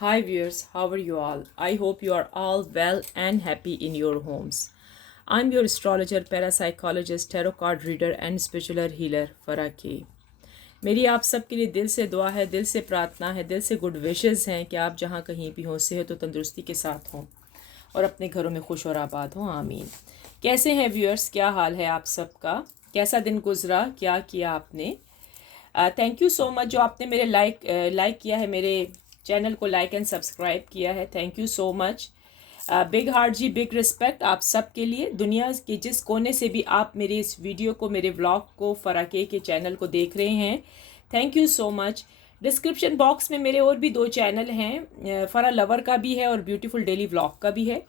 Hi viewers, how are you all? I hope you are all well and happy in your homes. I'm your astrologer, parapsychologist, tarot card reader and spiritual healer Farah K. मेरी आप सबके लिए दिल से दुआ है, दिल से प्रार्थना है, दिल से गुड विशेस हैं कि आप जहाँ कहीं भी हों सेहत और तंदुरुस्ती के साथ हों और अपने घरों में खुश और आबाद हों। आमीन। कैसे हैं व्यूअर्स? क्या हाल है आप सबका? कैसा दिन गुजरा? क्या किया आपने? थैंक यू सो मच जो आपने मेरे लाइक किया है, मेरे चैनल को लाइक एंड सब्सक्राइब किया है। Thank you so much. Big heart ji, big respect आप सब के लिए। दुनिया के जिस कोने से भी आप मेरे इस वीडियो को, मेरे व्लॉग को, फराके के चैनल को देख रहे हैं, thank you so much. Description box में मेरे और भी 2 चैनल हैं, फरा लवर का भी है और ब्यूटीफुल डेली व्लॉग का भी है।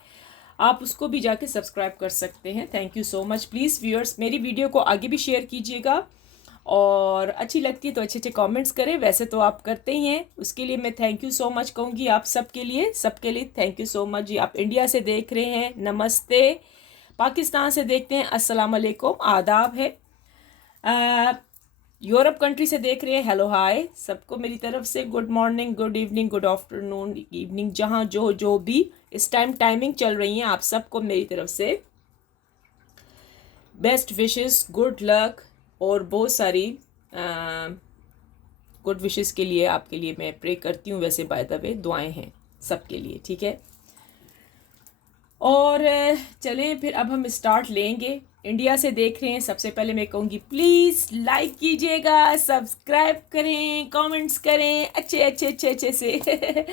आप उसको भी जाके सब्सक्राइब कर सकते हैं। Thank you so much. Please viewers मेरी वीडियो को आगे भी शेयर कीजिएगा और अच्छी लगती है तो अच्छे अच्छे कमेंट्स करें। वैसे तो आप करते ही हैं, उसके लिए मैं थैंक यू सो मच कहूँगी आप सबके लिए थैंक यू सो मच जी। आप इंडिया से देख रहे हैं, नमस्ते। पाकिस्तान से देखते हैं, अस्सलाम वालेकुम, आदाब है। यूरोप कंट्री से देख रहे हैं, हेलो हाय सबको मेरी तरफ से। Good morning, good evening, good afternoon, evening, जहाँ जो भी इस टाइमिंग चल रही हैं, आप सबको मेरी तरफ से बेस्ट विशेस, गुड लक और बहुत सारी गुड विशेस के लिए आपके लिए मैं प्रे करती हूँ। वैसे बाय द वे दुआएं हैं सबके लिए, ठीक है। और चलें फिर अब हम स्टार्ट लेंगे। इंडिया से देख रहे हैं, सबसे पहले मैं कहूँगी प्लीज़ लाइक कीजिएगा, सब्सक्राइब करें, कमेंट्स करें अच्छे अच्छे अच्छे अच्छे से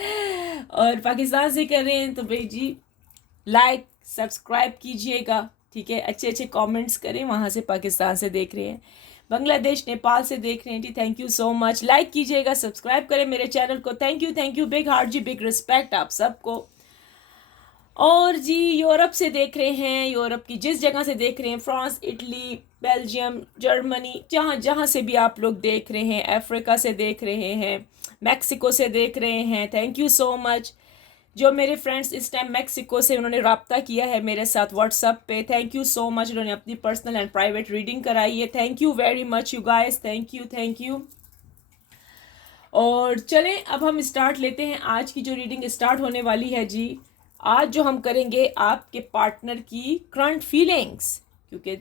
और पाकिस्तान से कर रहे हैं तो भाई जी लाइक सब्सक्राइब कीजिएगा, ठीक है। अच्छे अच्छे कमेंट्स करें, वहाँ से पाकिस्तान से देख रहे हैं। बांग्लादेश, नेपाल से देख रहे हैं ji, thank you so much. Like कीजिएगा, सब्सक्राइब करें मेरे चैनल को, thank you. Big heart ji, big respect आप सबको। और जी यूरोप से देख रहे हैं, यूरोप की जिस जगह से देख रहे हैं, फ्रांस, इटली, बेल्जियम, जर्मनी, जहाँ जहाँ से भी आप लोग देख रहे हैं, अफ्रीका से देख रहे हैं, मैक्सिको से देख रहे हैं, थैंक यू सो मच। जो मेरे फ्रेंड्स इस टाइम मैक्सिको से उन्होंने रब्ता किया है मेरे साथ व्हाट्सएप पे, थैंक यू सो मच। उन्होंने अपनी पर्सनल एंड प्राइवेट रीडिंग कराई है, thank you very much you guys, thank you. और चलें अब हम स्टार्ट लेते हैं। आज की जो रीडिंग स्टार्ट होने वाली है जी, आज जो हम करेंगे आपके पार्टनर की करंट फीलिंग्स, क्योंकि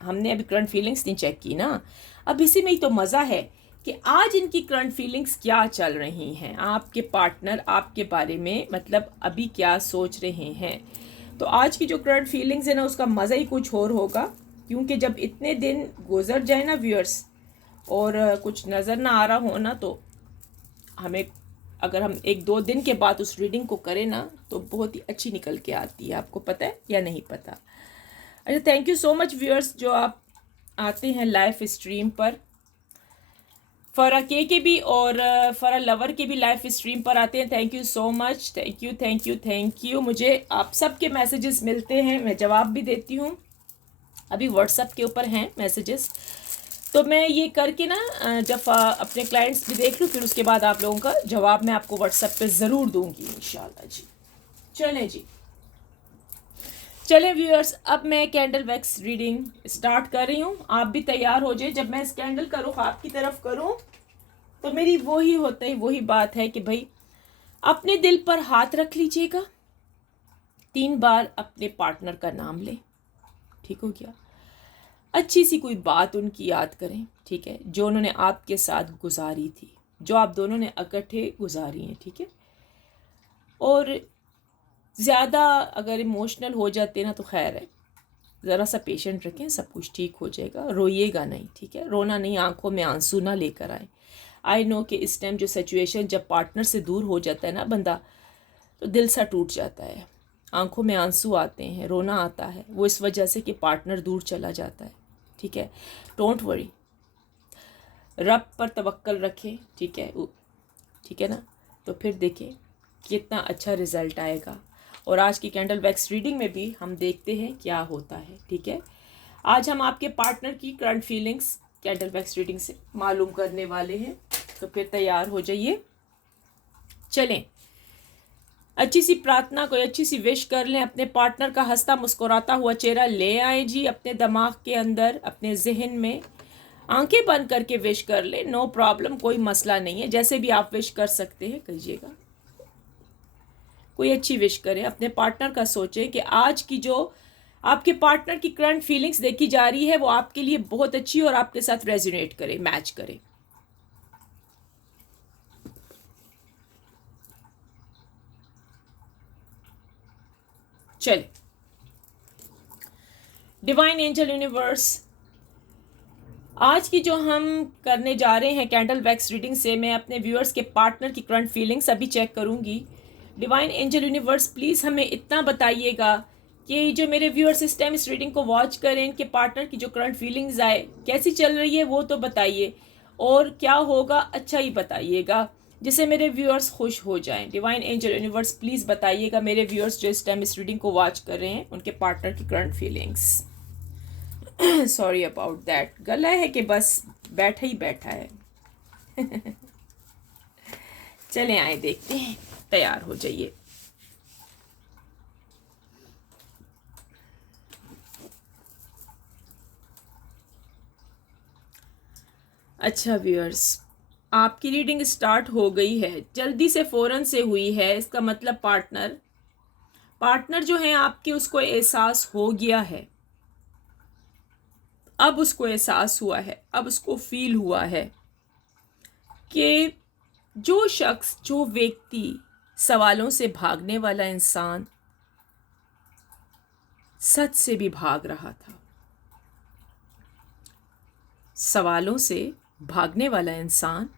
हमने अभी करंट फीलिंग्स नहीं चेक की ना। अब इसी में ही तो मज़ा है कि आज इनकी करंट फीलिंग्स क्या चल रही हैं, आपके पार्टनर आपके बारे में मतलब अभी क्या सोच रहे हैं। तो आज की जो करंट फीलिंग्स है ना, उसका मज़ा ही कुछ और होगा, क्योंकि जब इतने दिन गुजर जाए ना व्यूअर्स और कुछ नज़र ना आ रहा हो ना, तो हमें अगर हम 1-2 दिन के बाद उस रीडिंग को करें ना तो बहुत ही अच्छी निकल के आती है। आपको पता है या नहीं पता? अच्छा, thank you so much viewers जो आप आते हैं लाइव स्ट्रीम पर। फरा के भी और फरा लवर के भी लाइव स्ट्रीम पर आते हैं, thank you so much, thank you. मुझे आप सबके मैसेजेस मिलते हैं, मैं जवाब भी देती हूँ। अभी व्हाट्सएप के ऊपर हैं मैसेजेस, तो मैं ये करके ना जब अपने क्लाइंट्स भी देख लूँ फिर उसके बाद आप लोगों का जवाब मैं आपको व्हाट्सएप पे ज़रूर दूंगी इंशाल्लाह जी। चलें जी, चलें व्यूअर्स, अब मैं कैंडल वैक्स रीडिंग स्टार्ट कर रही हूँ। आप भी तैयार हो जाए। जब मैं इस कैंडल का रुख आपकी तरफ करूँ तो मेरी वही बात है कि भाई अपने दिल पर हाथ रख लीजिएगा, 3 बार अपने पार्टनर का नाम लें, ठीक हो गया। अच्छी सी कोई बात उनकी याद करें, ठीक है, जो उन्होंने आपके साथ गुजारी थी, जो आप दोनों ने इकट्ठे गुजारी हैं, ठीक है। और ज़्यादा अगर इमोशनल हो जाते ना तो खैर है, ज़रा सा पेशेंट रखें, सब कुछ ठीक हो जाएगा। रोइएगा नहीं, ठीक है, रोना नहीं, आंखों में आंसू ना लेकर आए। आई नो कि इस टाइम जो सिचुएशन, जब पार्टनर से दूर हो जाता है ना बंदा, तो दिल सा टूट जाता है, आंखों में आंसू आते हैं, रोना आता है, वो इस वजह से कि पार्टनर दूर चला जाता है, ठीक है। डोंट वरी, रब पर तवक्कल रखें, ठीक है, ठीक है ना। तो फिर देखें कितना अच्छा रिजल्ट आएगा। और आज की कैंडल वैक्स रीडिंग में भी हम देखते हैं क्या होता है, ठीक है। आज हम आपके पार्टनर की current feelings candle wax reading से मालूम करने वाले हैं, तो फिर तैयार हो जाइए। चलें, अच्छी सी प्रार्थना, कोई अच्छी सी विश कर लें। अपने पार्टनर का हंसता मुस्कुराता हुआ चेहरा ले आए जी अपने दिमाग के अंदर, अपने जहन में। आंखें बंद करके विश कर ले, नो प्रॉब्लम, कोई मसला नहीं है, जैसे भी आप विश कर सकते हैं कीजिएगा। कोई अच्छी विश करें, अपने पार्टनर का सोचें कि आज की जो आपके पार्टनर की करंट फीलिंग्स देखी जा रही है वो आपके लिए बहुत अच्छी और आपके साथ रेजोनेट करे, मैच करे। चले, डिवाइन एंजल यूनिवर्स, आज की जो हम करने जा रहे हैं कैंडल वैक्स रीडिंग से मैं अपने व्यूअर्स के पार्टनर की करंट फीलिंग्स अभी चेक करूंगी। डिवाइन एंजल यूनिवर्स प्लीज़ हमें इतना बताइएगा कि जो मेरे व्यूअर्स इस टाइम इस रीडिंग को वॉच करें, इनके पार्टनर की जो करंट फीलिंग्स आए कैसी चल रही है वो तो बताइए, और क्या होगा अच्छा ही बताइएगा जिससे मेरे व्यूअर्स खुश हो जाएं। डिवाइन एंजल यूनिवर्स प्लीज़ बताइएगा मेरे व्यूअर्स जो इस टाइम इस रीडिंग को वॉच कर रहे हैं उनके पार्टनर की current feelings. Sorry about that, गला है कि बस बैठा ही बैठा है। चलें आए देखते हैं, तैयार हो जाइए। अच्छा व्यूअर्स, आपकी रीडिंग स्टार्ट हो गई है, जल्दी से फ़ौरन से हुई है। इसका मतलब पार्टनर जो है आपके, उसको एहसास हो गया है। अब उसको एहसास हुआ है, अब उसको फील हुआ है कि जो शख्स, जो व्यक्ति सवालों से भागने वाला इंसान सच से भी भाग रहा था, सवालों से भागने वाला इंसान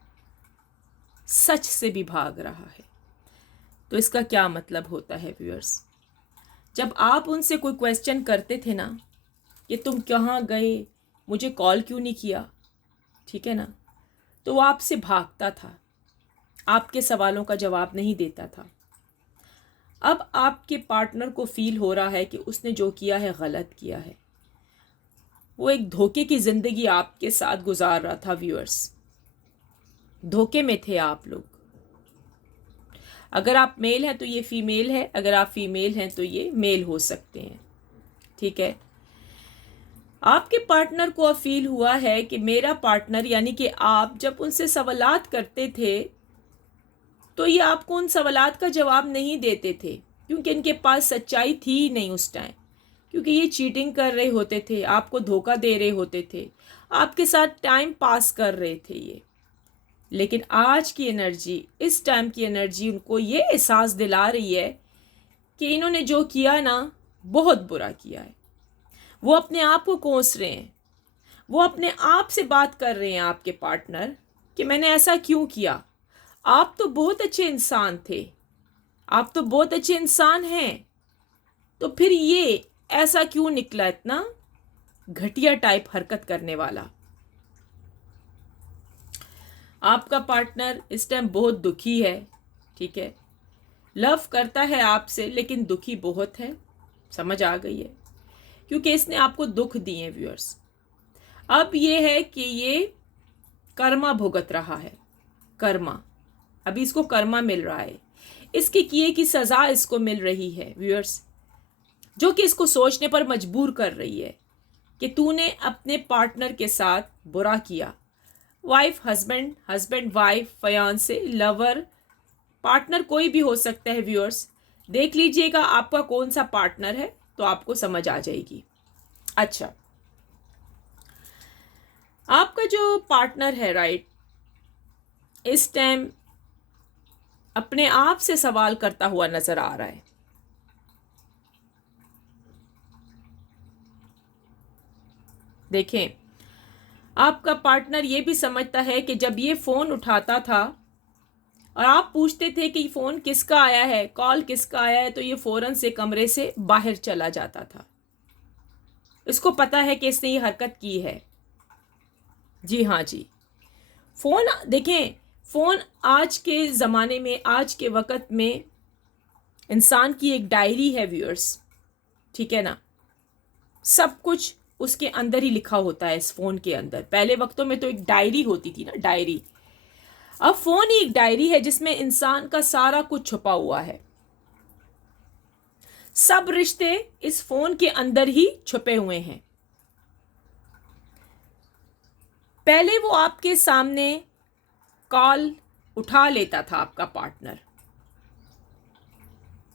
सच से भी भाग रहा है। तो इसका क्या मतलब होता है व्यूअर्स? जब आप उनसे कोई क्वेश्चन करते थे ना कि तुम कहाँ गए, मुझे कॉल क्यों नहीं किया, ठीक है ना, तो वो आपसे भागता था, आपके सवालों का जवाब नहीं देता था। अब आपके पार्टनर को फील हो रहा है कि उसने जो किया है गलत किया है। वो एक धोखे की ज़िंदगी आपके साथ गुजार रहा था व्यूअर्स, धोखे में थे आप लोग। अगर आप मेल हैं तो ये फीमेल है, अगर आप फीमेल हैं तो ये मेल हो सकते हैं, ठीक है। आपके पार्टनर को अब फील हुआ है कि मेरा पार्टनर यानी कि आप जब उनसे सवालात करते थे तो ये आपको उन सवालात का जवाब नहीं देते थे, क्योंकि इनके पास सच्चाई थी ही नहीं उस टाइम, क्योंकि ये चीटिंग कर रहे होते थे, आपको धोखा दे रहे होते थे, आपके साथ टाइम पास कर रहे थे ये। लेकिन आज की एनर्जी, इस टाइम की एनर्जी उनको ये एहसास दिला रही है कि इन्होंने जो किया ना बहुत बुरा किया है। वो अपने आप को कोस रहे हैं, वो अपने आप से बात कर रहे हैं आपके पार्टनर कि मैंने ऐसा क्यों किया, आप तो बहुत अच्छे इंसान थे, आप तो बहुत अच्छे इंसान हैं, तो फिर ये ऐसा क्यों निकला, इतना घटिया टाइप हरकत करने वाला। आपका पार्टनर इस टाइम बहुत दुखी है, ठीक है, लव करता है आपसे लेकिन दुखी बहुत है, समझ आ गई है, क्योंकि इसने आपको दुख दिए हैं व्यूअर्स। अब ये है कि ये कर्मा भुगत रहा है, कर्मा, अभी इसको कर्मा मिल रहा है, इसके किए की सज़ा इसको मिल रही है व्यूअर्स, जो कि इसको सोचने पर मजबूर कर रही है कि तूने अपने पार्टनर के साथ बुरा किया। Wife husband, husband wife, fiance, lover, partner कोई भी हो सकता है व्यूअर्स। देख लीजिएगा आपका कौन सा पार्टनर है तो आपको समझ आ जाएगी। अच्छा, आपका जो पार्टनर है राइट, इस टाइम अपने आप से सवाल करता हुआ नजर आ रहा है। देखें, आपका पार्टनर ये भी समझता है कि जब ये फ़ोन उठाता था और आप पूछते थे कि फ़ोन किसका आया है, कॉल किसका आया है, तो ये फ़ौरन से कमरे से बाहर चला जाता था। इसको पता है कि इसने ये हरकत की है। जी हाँ जी, फ़ोन देखें, फ़ोन आज के ज़माने में, आज के वक़्त में इंसान की एक डायरी है व्यूअर्स, ठीक है ना, सब कुछ उसके अंदर ही लिखा होता है इस फ़ोन के अंदर। पहले वक्तों में तो एक डायरी होती थी ना, डायरी, अब फ़ोन ही एक डायरी है जिसमें इंसान का सारा कुछ छुपा हुआ है। सब रिश्ते इस फ़ोन के अंदर ही छुपे हुए हैं। पहले वो आपके सामने कॉल उठा लेता था आपका पार्टनर,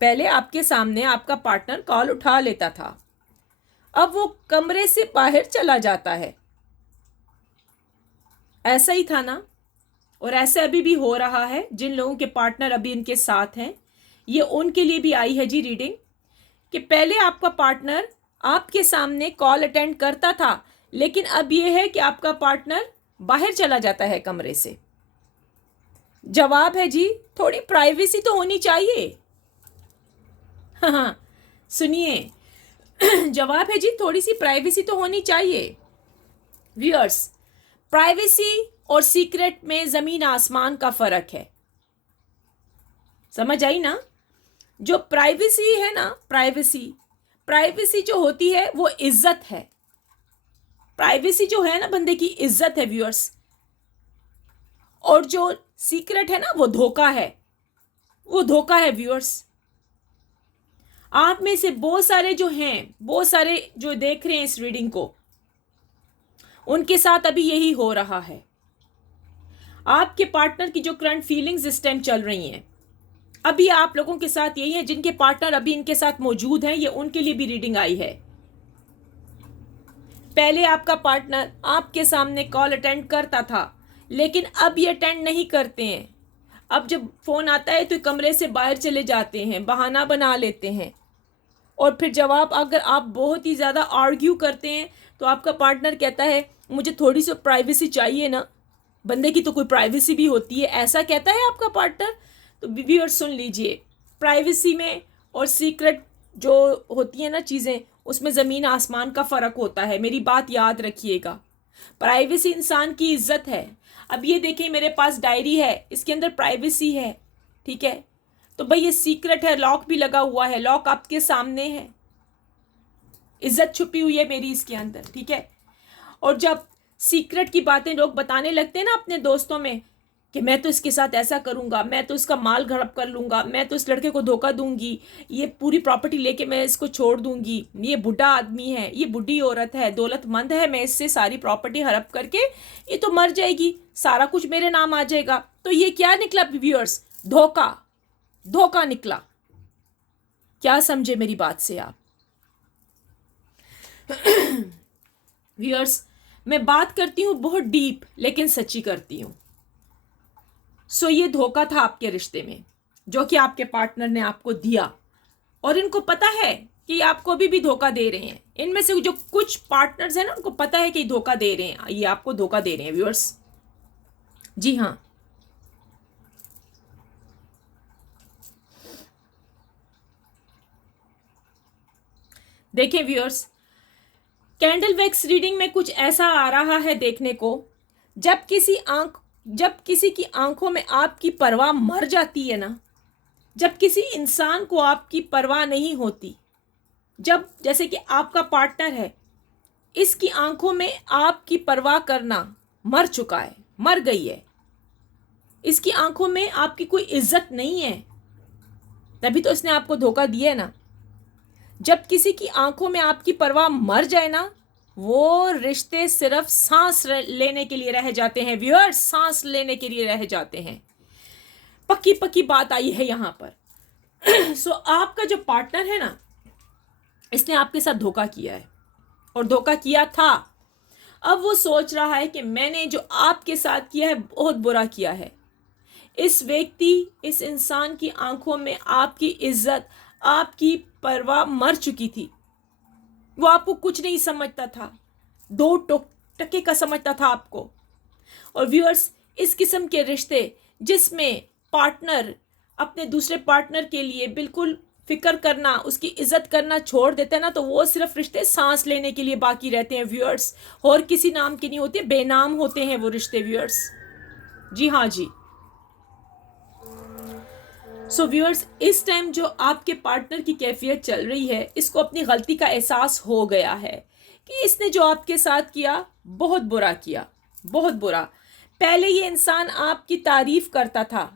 पहले आपके सामने आपका पार्टनर कॉल उठा लेता था, अब वो कमरे से बाहर चला जाता है। ऐसा ही था ना? और ऐसे अभी भी हो रहा है। जिन लोगों के पार्टनर अभी इनके साथ हैं, ये उनके लिए भी आई है जी रीडिंग, कि पहले आपका पार्टनर आपके सामने कॉल अटेंड करता था, लेकिन अब ये है कि आपका पार्टनर बाहर चला जाता है कमरे से। जवाब है जी, थोड़ी प्राइवेसी तो होनी चाहिए। हाँ, सुनिए, जवाब है जी, थोड़ी सी प्राइवेसी तो होनी चाहिए। व्यूअर्स, प्राइवेसी और सीक्रेट में जमीन आसमान का फर्क है। समझ आई ना? जो प्राइवेसी है ना, प्राइवेसी जो होती है वो इज्जत है। प्राइवेसी जो है ना, बंदे की इज्जत है व्यूअर्स। और जो सीक्रेट है ना, वो धोखा है। वो धोखा है व्यूअर्स। आप में से बहुत सारे जो देख रहे हैं इस रीडिंग को, उनके साथ अभी यही हो रहा है। आपके पार्टनर की जो करंट फीलिंग्स इस टाइम चल रही हैं, अभी आप लोगों के साथ यही है। जिनके पार्टनर अभी इनके साथ मौजूद हैं, ये उनके लिए भी रीडिंग आई है। पहले आपका पार्टनर आपके सामने कॉल अटेंड करता था, लेकिन अब ये अटेंड नहीं करते हैं। अब जब फोन आता है तो कमरे से बाहर चले जाते हैं, बहाना बना लेते हैं। और फिर जवाब, अगर आप बहुत ही ज़्यादा आर्ग्यू करते हैं तो आपका पार्टनर कहता है मुझे थोड़ी सी प्राइवेसी चाहिए ना, बंदे की तो कोई प्राइवेसी भी होती है, ऐसा कहता है आपका पार्टनर। तो व्यूअर्स सुन लीजिए, प्राइवेसी में और सीक्रेट जो होती है ना चीज़ें, उसमें ज़मीन आसमान का फ़र्क होता है। मेरी बात याद रखिएगा। प्राइवेसी इंसान की इज्जत है। अब ये देखिए, मेरे पास डायरी है, इसके अंदर प्राइवेसी है, ठीक है? तो भाई ये सीक्रेट है, लॉक भी लगा हुआ है, लॉक आपके सामने है, इज्जत छुपी हुई है मेरी इसके अंदर, ठीक है? और जब सीक्रेट की बातें लोग बताने लगते हैं ना अपने दोस्तों में, कि मैं तो इसके साथ ऐसा करूंगा, मैं तो इसका माल हड़प कर लूंगा, मैं तो इस लड़के को धोखा दूंगी, ये पूरी प्रॉपर्टी लेके मैं इसको छोड़ दूंगी, ये बुढ़ा आदमी है, ये बुढ़ी औरत है, दौलतमंद है, मैं इससे सारी प्रॉपर्टी हड़प करके ये तो मर जाएगी, सारा कुछ मेरे नाम आ जाएगा। तो ये क्या निकला व्यूअर्स? धोखा निकला। क्या समझे मेरी बात से आप? व्यूअर्स, मैं बात करती हूँ बहुत डीप, लेकिन सच्ची करती हूँ। सो ये धोखा था आपके रिश्ते में, जो कि आपके पार्टनर ने आपको दिया, और इनको पता है कि ये आपको अभी भी धोखा दे रहे हैं। इनमें से जो कुछ पार्टनर्स हैं ना, उनको पता है कि धोखा दे रहे हैं, ये आपको धोखा दे रहे हैं व्यूअर्स। जी हाँ, देखें व्यूअर्स, कैंडल वैक्स रीडिंग में कुछ ऐसा आ रहा है देखने को, जब किसी की आंखों में आपकी परवाह मर जाती है ना, जब किसी इंसान को आपकी परवाह नहीं होती, जब जैसे कि आपका पार्टनर है, इसकी आंखों में आपकी परवाह करना मर चुका है, मर गई है, इसकी आंखों में आपकी कोई इज्जत नहीं है, तभी तो इसने आपको धोखा दिया है ना। जब किसी की आंखों में आपकी परवाह मर जाए ना, वो रिश्ते सिर्फ सांस लेने के लिए रह जाते हैं व्यूअर्स, सांस लेने के लिए रह जाते हैं। पक्की पक्की बात आई है यहाँ पर। सो आपका जो पार्टनर है ना, इसने आपके साथ धोखा किया है, और धोखा किया था। अब वो सोच रहा है कि मैंने जो आपके साथ किया है बहुत बुरा किया है। इस इंसान की आंखों में आपकी इज्जत, आपकी परवाह मर चुकी थी। वो आपको कुछ नहीं समझता था, दो टके का समझता था आपको। और व्यूअर्स, इस किस्म के रिश्ते जिसमें पार्टनर अपने दूसरे पार्टनर के लिए बिल्कुल फिक्र करना, उसकी इज्जत करना छोड़ देते हैं ना, तो वो सिर्फ रिश्ते सांस लेने के लिए बाकी रहते हैं व्यूअर्स, और किसी नाम के नहीं होते, बेनाम होते हैं वो रिश्ते व्यूअर्स। जी हाँ जी। सो व्यूअर्स, इस टाइम जो आपके पार्टनर की कैफियत चल रही है, इसको अपनी गलती का एहसास हो गया है कि इसने जो आपके साथ किया बहुत बुरा किया, बहुत बुरा। पहले ये इंसान आपकी तारीफ करता था,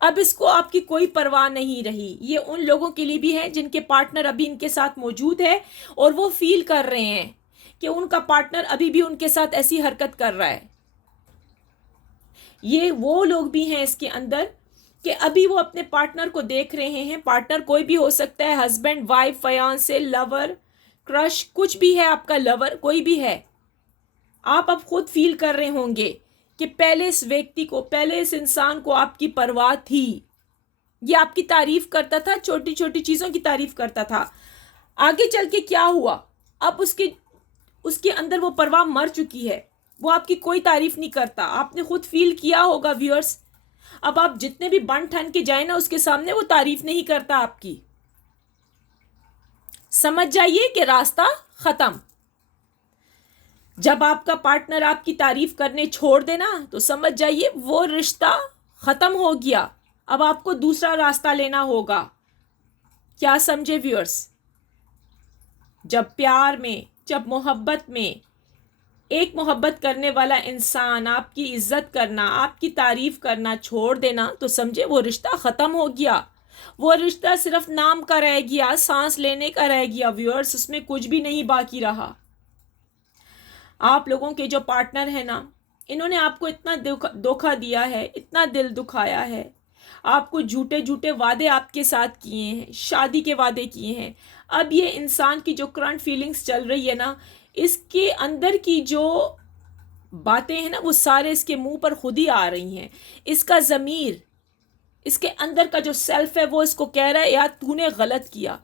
अब इसको आपकी कोई परवाह नहीं रही। ये उन लोगों के लिए भी है जिनके पार्टनर अभी इनके साथ मौजूद है, और वो फील कर रहे हैं कि उनका पार्टनर अभी भी उनके साथ ऐसी हरकत कर रहा है। ये वो लोग भी हैं इसके अंदर कि अभी वो अपने पार्टनर को देख रहे हैं। पार्टनर कोई भी हो सकता है, husband, wife, fiance, lover, crush, कुछ भी है आपका, लवर कोई भी है। आप अब खुद फील कर रहे होंगे कि पहले इस व्यक्ति को, पहले इस इंसान को आपकी परवाह थी, ये आपकी तारीफ करता था, छोटी छोटी चीज़ों की तारीफ करता था। आगे चल के क्या हुआ, अब उसके अंदर वो परवाह मर चुकी है, वो आपकी कोई तारीफ नहीं करता। आपने खुद फील किया होगा व्यूअर्स। अब आप जितने भी बन ठन के जाए ना उसके सामने, वो तारीफ नहीं करता आपकी। समझ जाइए कि रास्ता खत्म। जब आपका पार्टनर आपकी तारीफ करने छोड़ देना तो समझ जाइए वो रिश्ता खत्म हो गया। अब आपको दूसरा रास्ता लेना होगा। क्या समझे व्यूअर्स? जब प्यार में, जब मोहब्बत में एक मोहब्बत करने वाला इंसान आपकी इज्जत करना, आपकी तारीफ करना छोड़ देना, तो समझे वो रिश्ता खत्म हो गया। वो रिश्ता सिर्फ नाम का रह गया, सांस लेने का रह गया व्यूअर्स, उसमें कुछ भी नहीं बाकी रहा। आप लोगों के जो पार्टनर है ना, इन्होंने आपको इतना धोखा दिया है, इतना दिल दुखाया है, आपको झूठे झूठे वादे आपके साथ किए हैं, शादी के वादे किए हैं। अब ये इंसान की जो करंट फीलिंग्स चल रही है ना, इसके अंदर की जो बातें हैं ना, वो सारे इसके मुंह पर खुद ही आ रही हैं। इसका ज़मीर, इसके अंदर का जो सेल्फ है, वो इसको कह रहा है यार तूने गलत किया।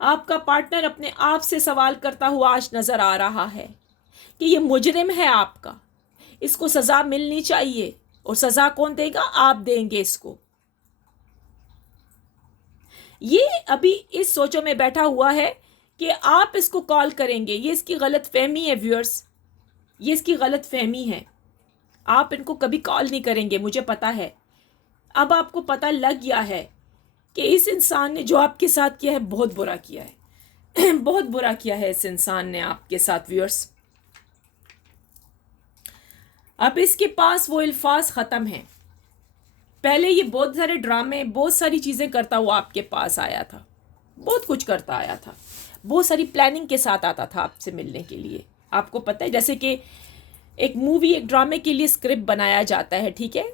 आपका पार्टनर अपने आप से सवाल करता हुआ आज नज़र आ रहा है कि ये मुजरिम है आपका, इसको सज़ा मिलनी चाहिए। और सज़ा कौन देगा? आप देंगे इसको। ये अभी इस सोचों में बैठा हुआ है कि आप इसको कॉल करेंगे। ये इसकी गलत फहमी है व्यूअर्स, ये इसकी गलत फहमी है। आप इनको कभी कॉल नहीं करेंगे, मुझे पता है। अब आपको पता लग गया है कि इस इंसान ने जो आपके साथ किया है बहुत बुरा किया है बहुत बुरा किया है इस इंसान ने आपके साथ व्यूअर्स। अब इसके पास वो अल्फाज ख़त्म हैं। पहले ये बहुत सारे ड्रामे, बहुत सारी चीज़ें करता हुआ आपके पास आया था, बहुत कुछ करता आया था, बहुत सारी प्लानिंग के साथ आता था आपसे मिलने के लिए। आपको पता है जैसे कि एक मूवी, एक ड्रामे के लिए स्क्रिप्ट बनाया जाता है, ठीक है,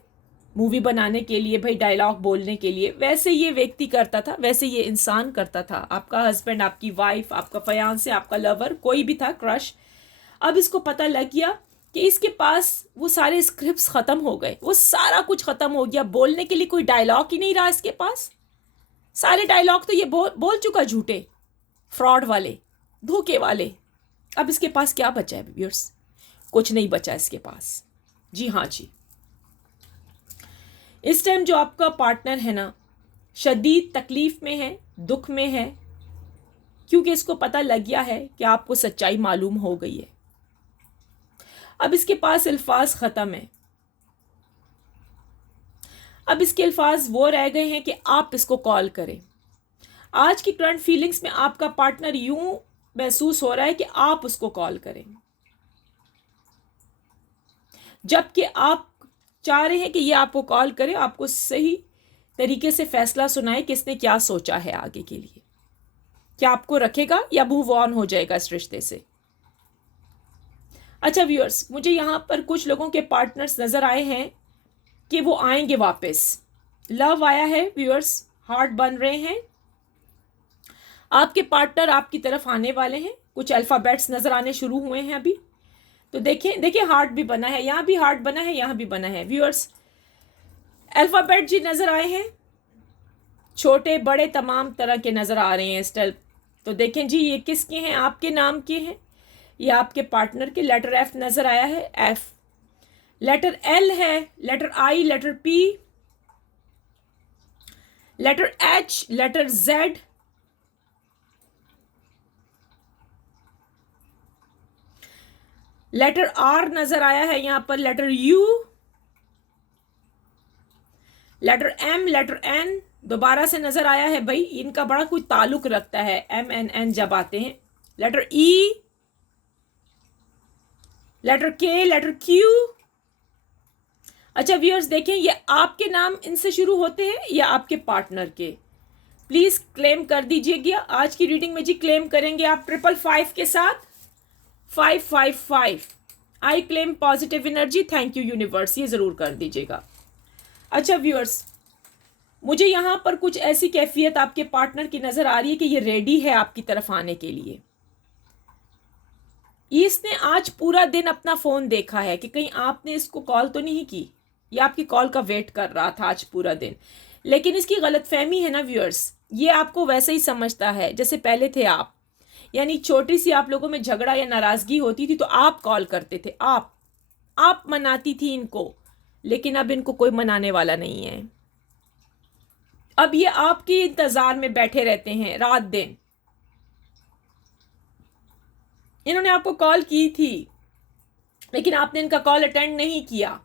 मूवी बनाने के लिए भाई डायलॉग बोलने के लिए, वैसे ये व्यक्ति करता था, वैसे ये इंसान करता था। आपका हस्बैंड, आपकी वाइफ, आपका फियांसे, आपका लवर, कोई भी था, क्रश। अब इसको पता लग गया कि इसके पास वो सारे स्क्रिप्ट्स ख़त्म हो गए, वो सारा कुछ ख़त्म हो गया। बोलने के लिए कोई डायलॉग ही नहीं रहा इसके पास। सारे डायलॉग तो ये बोल चुका, झूठे, फ्रॉड वाले, धोखे वाले। अब इसके पास क्या बचा है व्यूअर्स? कुछ नहीं बचा इसके पास। जी हाँ जी, इस टाइम जो आपका पार्टनर है ना, शदीद तकलीफ़ में है, दुख में है, क्योंकि इसको पता लग गया है कि आपको सच्चाई मालूम हो गई है। अब इसके पास अल्फाज ख़त्म है। अब इसके अल्फाज वो रह गए हैं कि आप इसको कॉल करें। आज की करंट फीलिंग्स में आपका पार्टनर यूं महसूस हो रहा है कि आप उसको कॉल करें, जबकि आप चाह रहे हैं कि ये आपको कॉल करे, आपको सही तरीके से फैसला सुनाए कि इसने क्या सोचा है आगे के लिए, क्या आपको रखेगा या मूव ऑन हो जाएगा इस रिश्ते से। अच्छा व्यूअर्स, मुझे यहाँ पर कुछ लोगों के पार्टनर्स नज़र आए हैं कि वो आएंगे वापस। लव आया है व्यूअर्स, हार्ट बन रहे हैं, आपके पार्टनर आपकी तरफ आने वाले हैं। कुछ अल्फ़ाबेट्स नज़र आने शुरू हुए हैं अभी, तो देखिए हार्ट भी बना है, यहाँ भी हार्ट बना है, यहाँ भी बना है व्यूअर्स। अल्फ़ाबेट जी नज़र आए हैं, छोटे बड़े तमाम तरह के नज़र आ रहे हैं स्टेल। तो देखें जी, ये किसके हैं? आपके नाम के हैं या आपके पार्टनर के? लेटर एफ नज़र आया है, एफ, लेटर एल है, letter I, letter P, letter H, letter Z, letter R नज़र आया है यहाँ पर, letter U, letter M, letter N दोबारा से नज़र आया है। भाई इनका बड़ा कोई ताल्लुक रखता है एम एन एन जब आते हैं। लेटर ई, लेटर के, लेटर क्यू। अच्छा व्यूअर्स देखें, ये आपके नाम इनसे शुरू होते हैं या आपके पार्टनर के? प्लीज़ क्लेम कर दीजिएगा आज की रीडिंग में जी। क्लेम करेंगे आप 555 के साथ, 555। I claim positive energy, thank you universe, ये ज़रूर कर दीजिएगा। अच्छा व्यूअर्स, मुझे यहाँ पर कुछ ऐसी कैफियत आपके पार्टनर की नज़र आ रही है कि ये रेडी है आपकी तरफ आने के लिए। इसने आज पूरा दिन अपना फ़ोन देखा है कि कहीं आपने इसको कॉल तो नहीं की, ये आपकी कॉल का वेट कर रहा था आज पूरा दिन। लेकिन इसकी गलतफहमी है ना व्यूअर्स, ये आपको वैसे ही समझता है जैसे पहले थे आप। यानी छोटी सी आप लोगों में झगड़ा या नाराज़गी होती थी तो आप कॉल करते थे, आप मनाती थी इनको, लेकिन अब इनको कोई मनाने वाला नहीं है। अब ये आपके इंतज़ार में बैठे रहते हैं रात दिन। इन्होंने आपको कॉल की थी लेकिन आपने इनका कॉल अटेंड नहीं किया।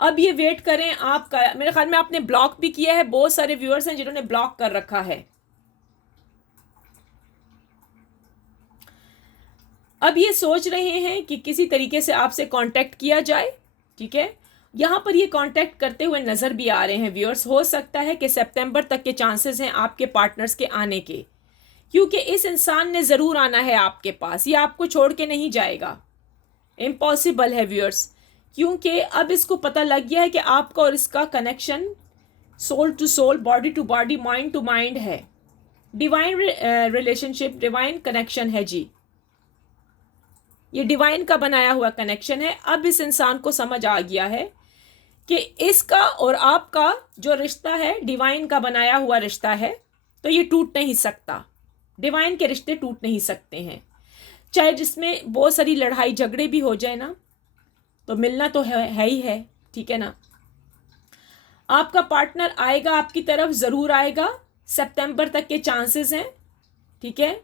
अब ये वेट करें आपका। मेरे ख्याल में आपने ब्लॉक भी किया है, बहुत सारे व्यूअर्स हैं जिन्होंने ब्लॉक कर रखा है। अब ये सोच रहे हैं कि किसी तरीके से आपसे कांटेक्ट किया जाए, ठीक है। यहाँ पर ये कांटेक्ट करते हुए नज़र भी आ रहे हैं व्यूअर्स। हो सकता है कि सितंबर तक के चांसेस हैं आपके पार्टनर्स के आने के, क्योंकि इस इंसान ने ज़रूर आना है आपके पास, ये आपको छोड़ के नहीं जाएगा। इम्पॉसिबल है व्यूअर्स, क्योंकि अब इसको पता लग गया है कि आपका और इसका connection soul to soul, body to body, mind to mind है। डिवाइन रिलेशनशिप, डिवाइन कनेक्शन है जी। ये डिवाइन का बनाया हुआ कनेक्शन है। अब इस इंसान को समझ आ गया है कि इसका और आपका जो रिश्ता है डिवाइन का बनाया हुआ रिश्ता है, तो ये टूट नहीं सकता। डिवाइन के रिश्ते टूट नहीं सकते हैं, चाहे जिसमें बहुत सारी लड़ाई झगड़े भी हो जाए ना, तो मिलना तो है ही है, ठीक है ना। आपका पार्टनर आएगा आपकी तरफ, ज़रूर आएगा। सितंबर तक के चांसेस हैं, ठीक है।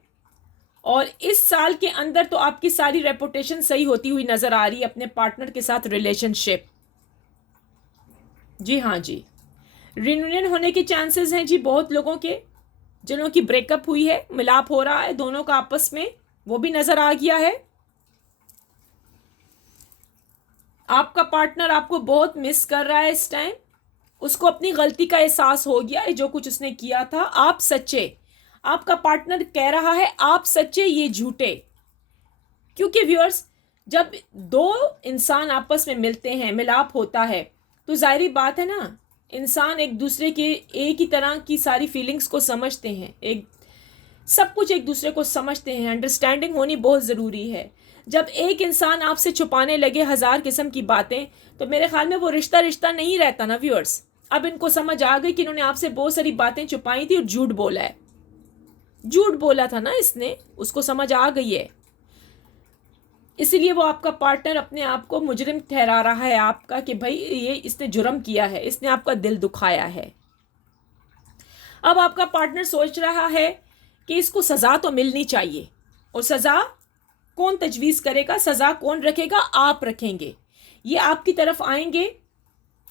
और इस साल के अंदर तो आपकी सारी रेपुटेशन सही होती हुई नज़र आ रही है अपने पार्टनर के साथ रिलेशनशिप। जी हाँ जी, रियूनियन होने के चांसेस हैं जी बहुत लोगों के। जिनों की ब्रेकअप हुई है, मिलाप हो रहा है दोनों का आपस में, वो भी नज़र आ गया है। आपका पार्टनर आपको बहुत मिस कर रहा है इस टाइम। उसको अपनी गलती का एहसास हो गया है, जो कुछ उसने किया था। आप सच्चे, आपका पार्टनर कह रहा है आप सच्चे, ये झूठे। क्योंकि व्यूअर्स, जब दो इंसान आपस में मिलते हैं, मिलाप होता है, तो जाहिर बात है ना, इंसान एक दूसरे के एक ही तरह की सारी फीलिंग्स को समझते हैं, एक सब कुछ एक दूसरे को समझते हैं। अंडरस्टैंडिंग होनी बहुत ज़रूरी है। जब एक इंसान आपसे छुपाने लगे 1000 किस्म की बातें, तो मेरे ख्याल में वो रिश्ता रिश्ता नहीं रहता ना व्यूअर्स। अब इनको समझ आ गई कि इन्होंने आपसे बहुत सारी बातें छुपाई थी और झूठ बोला है, झूठ बोला था ना इसने, उसको समझ आ गई है। इसीलिए वो आपका पार्टनर अपने आप को मुजरिम ठहरा रहा है आपका, कि भाई ये इसने जुर्म किया है, इसने आपका दिल दुखाया है। अब आपका पार्टनर सोच रहा है कि इसको सज़ा तो मिलनी चाहिए, और सज़ा कौन तजवीज़ करेगा, सज़ा कौन रखेगा, आप रखेंगे। ये आपकी तरफ आएंगे,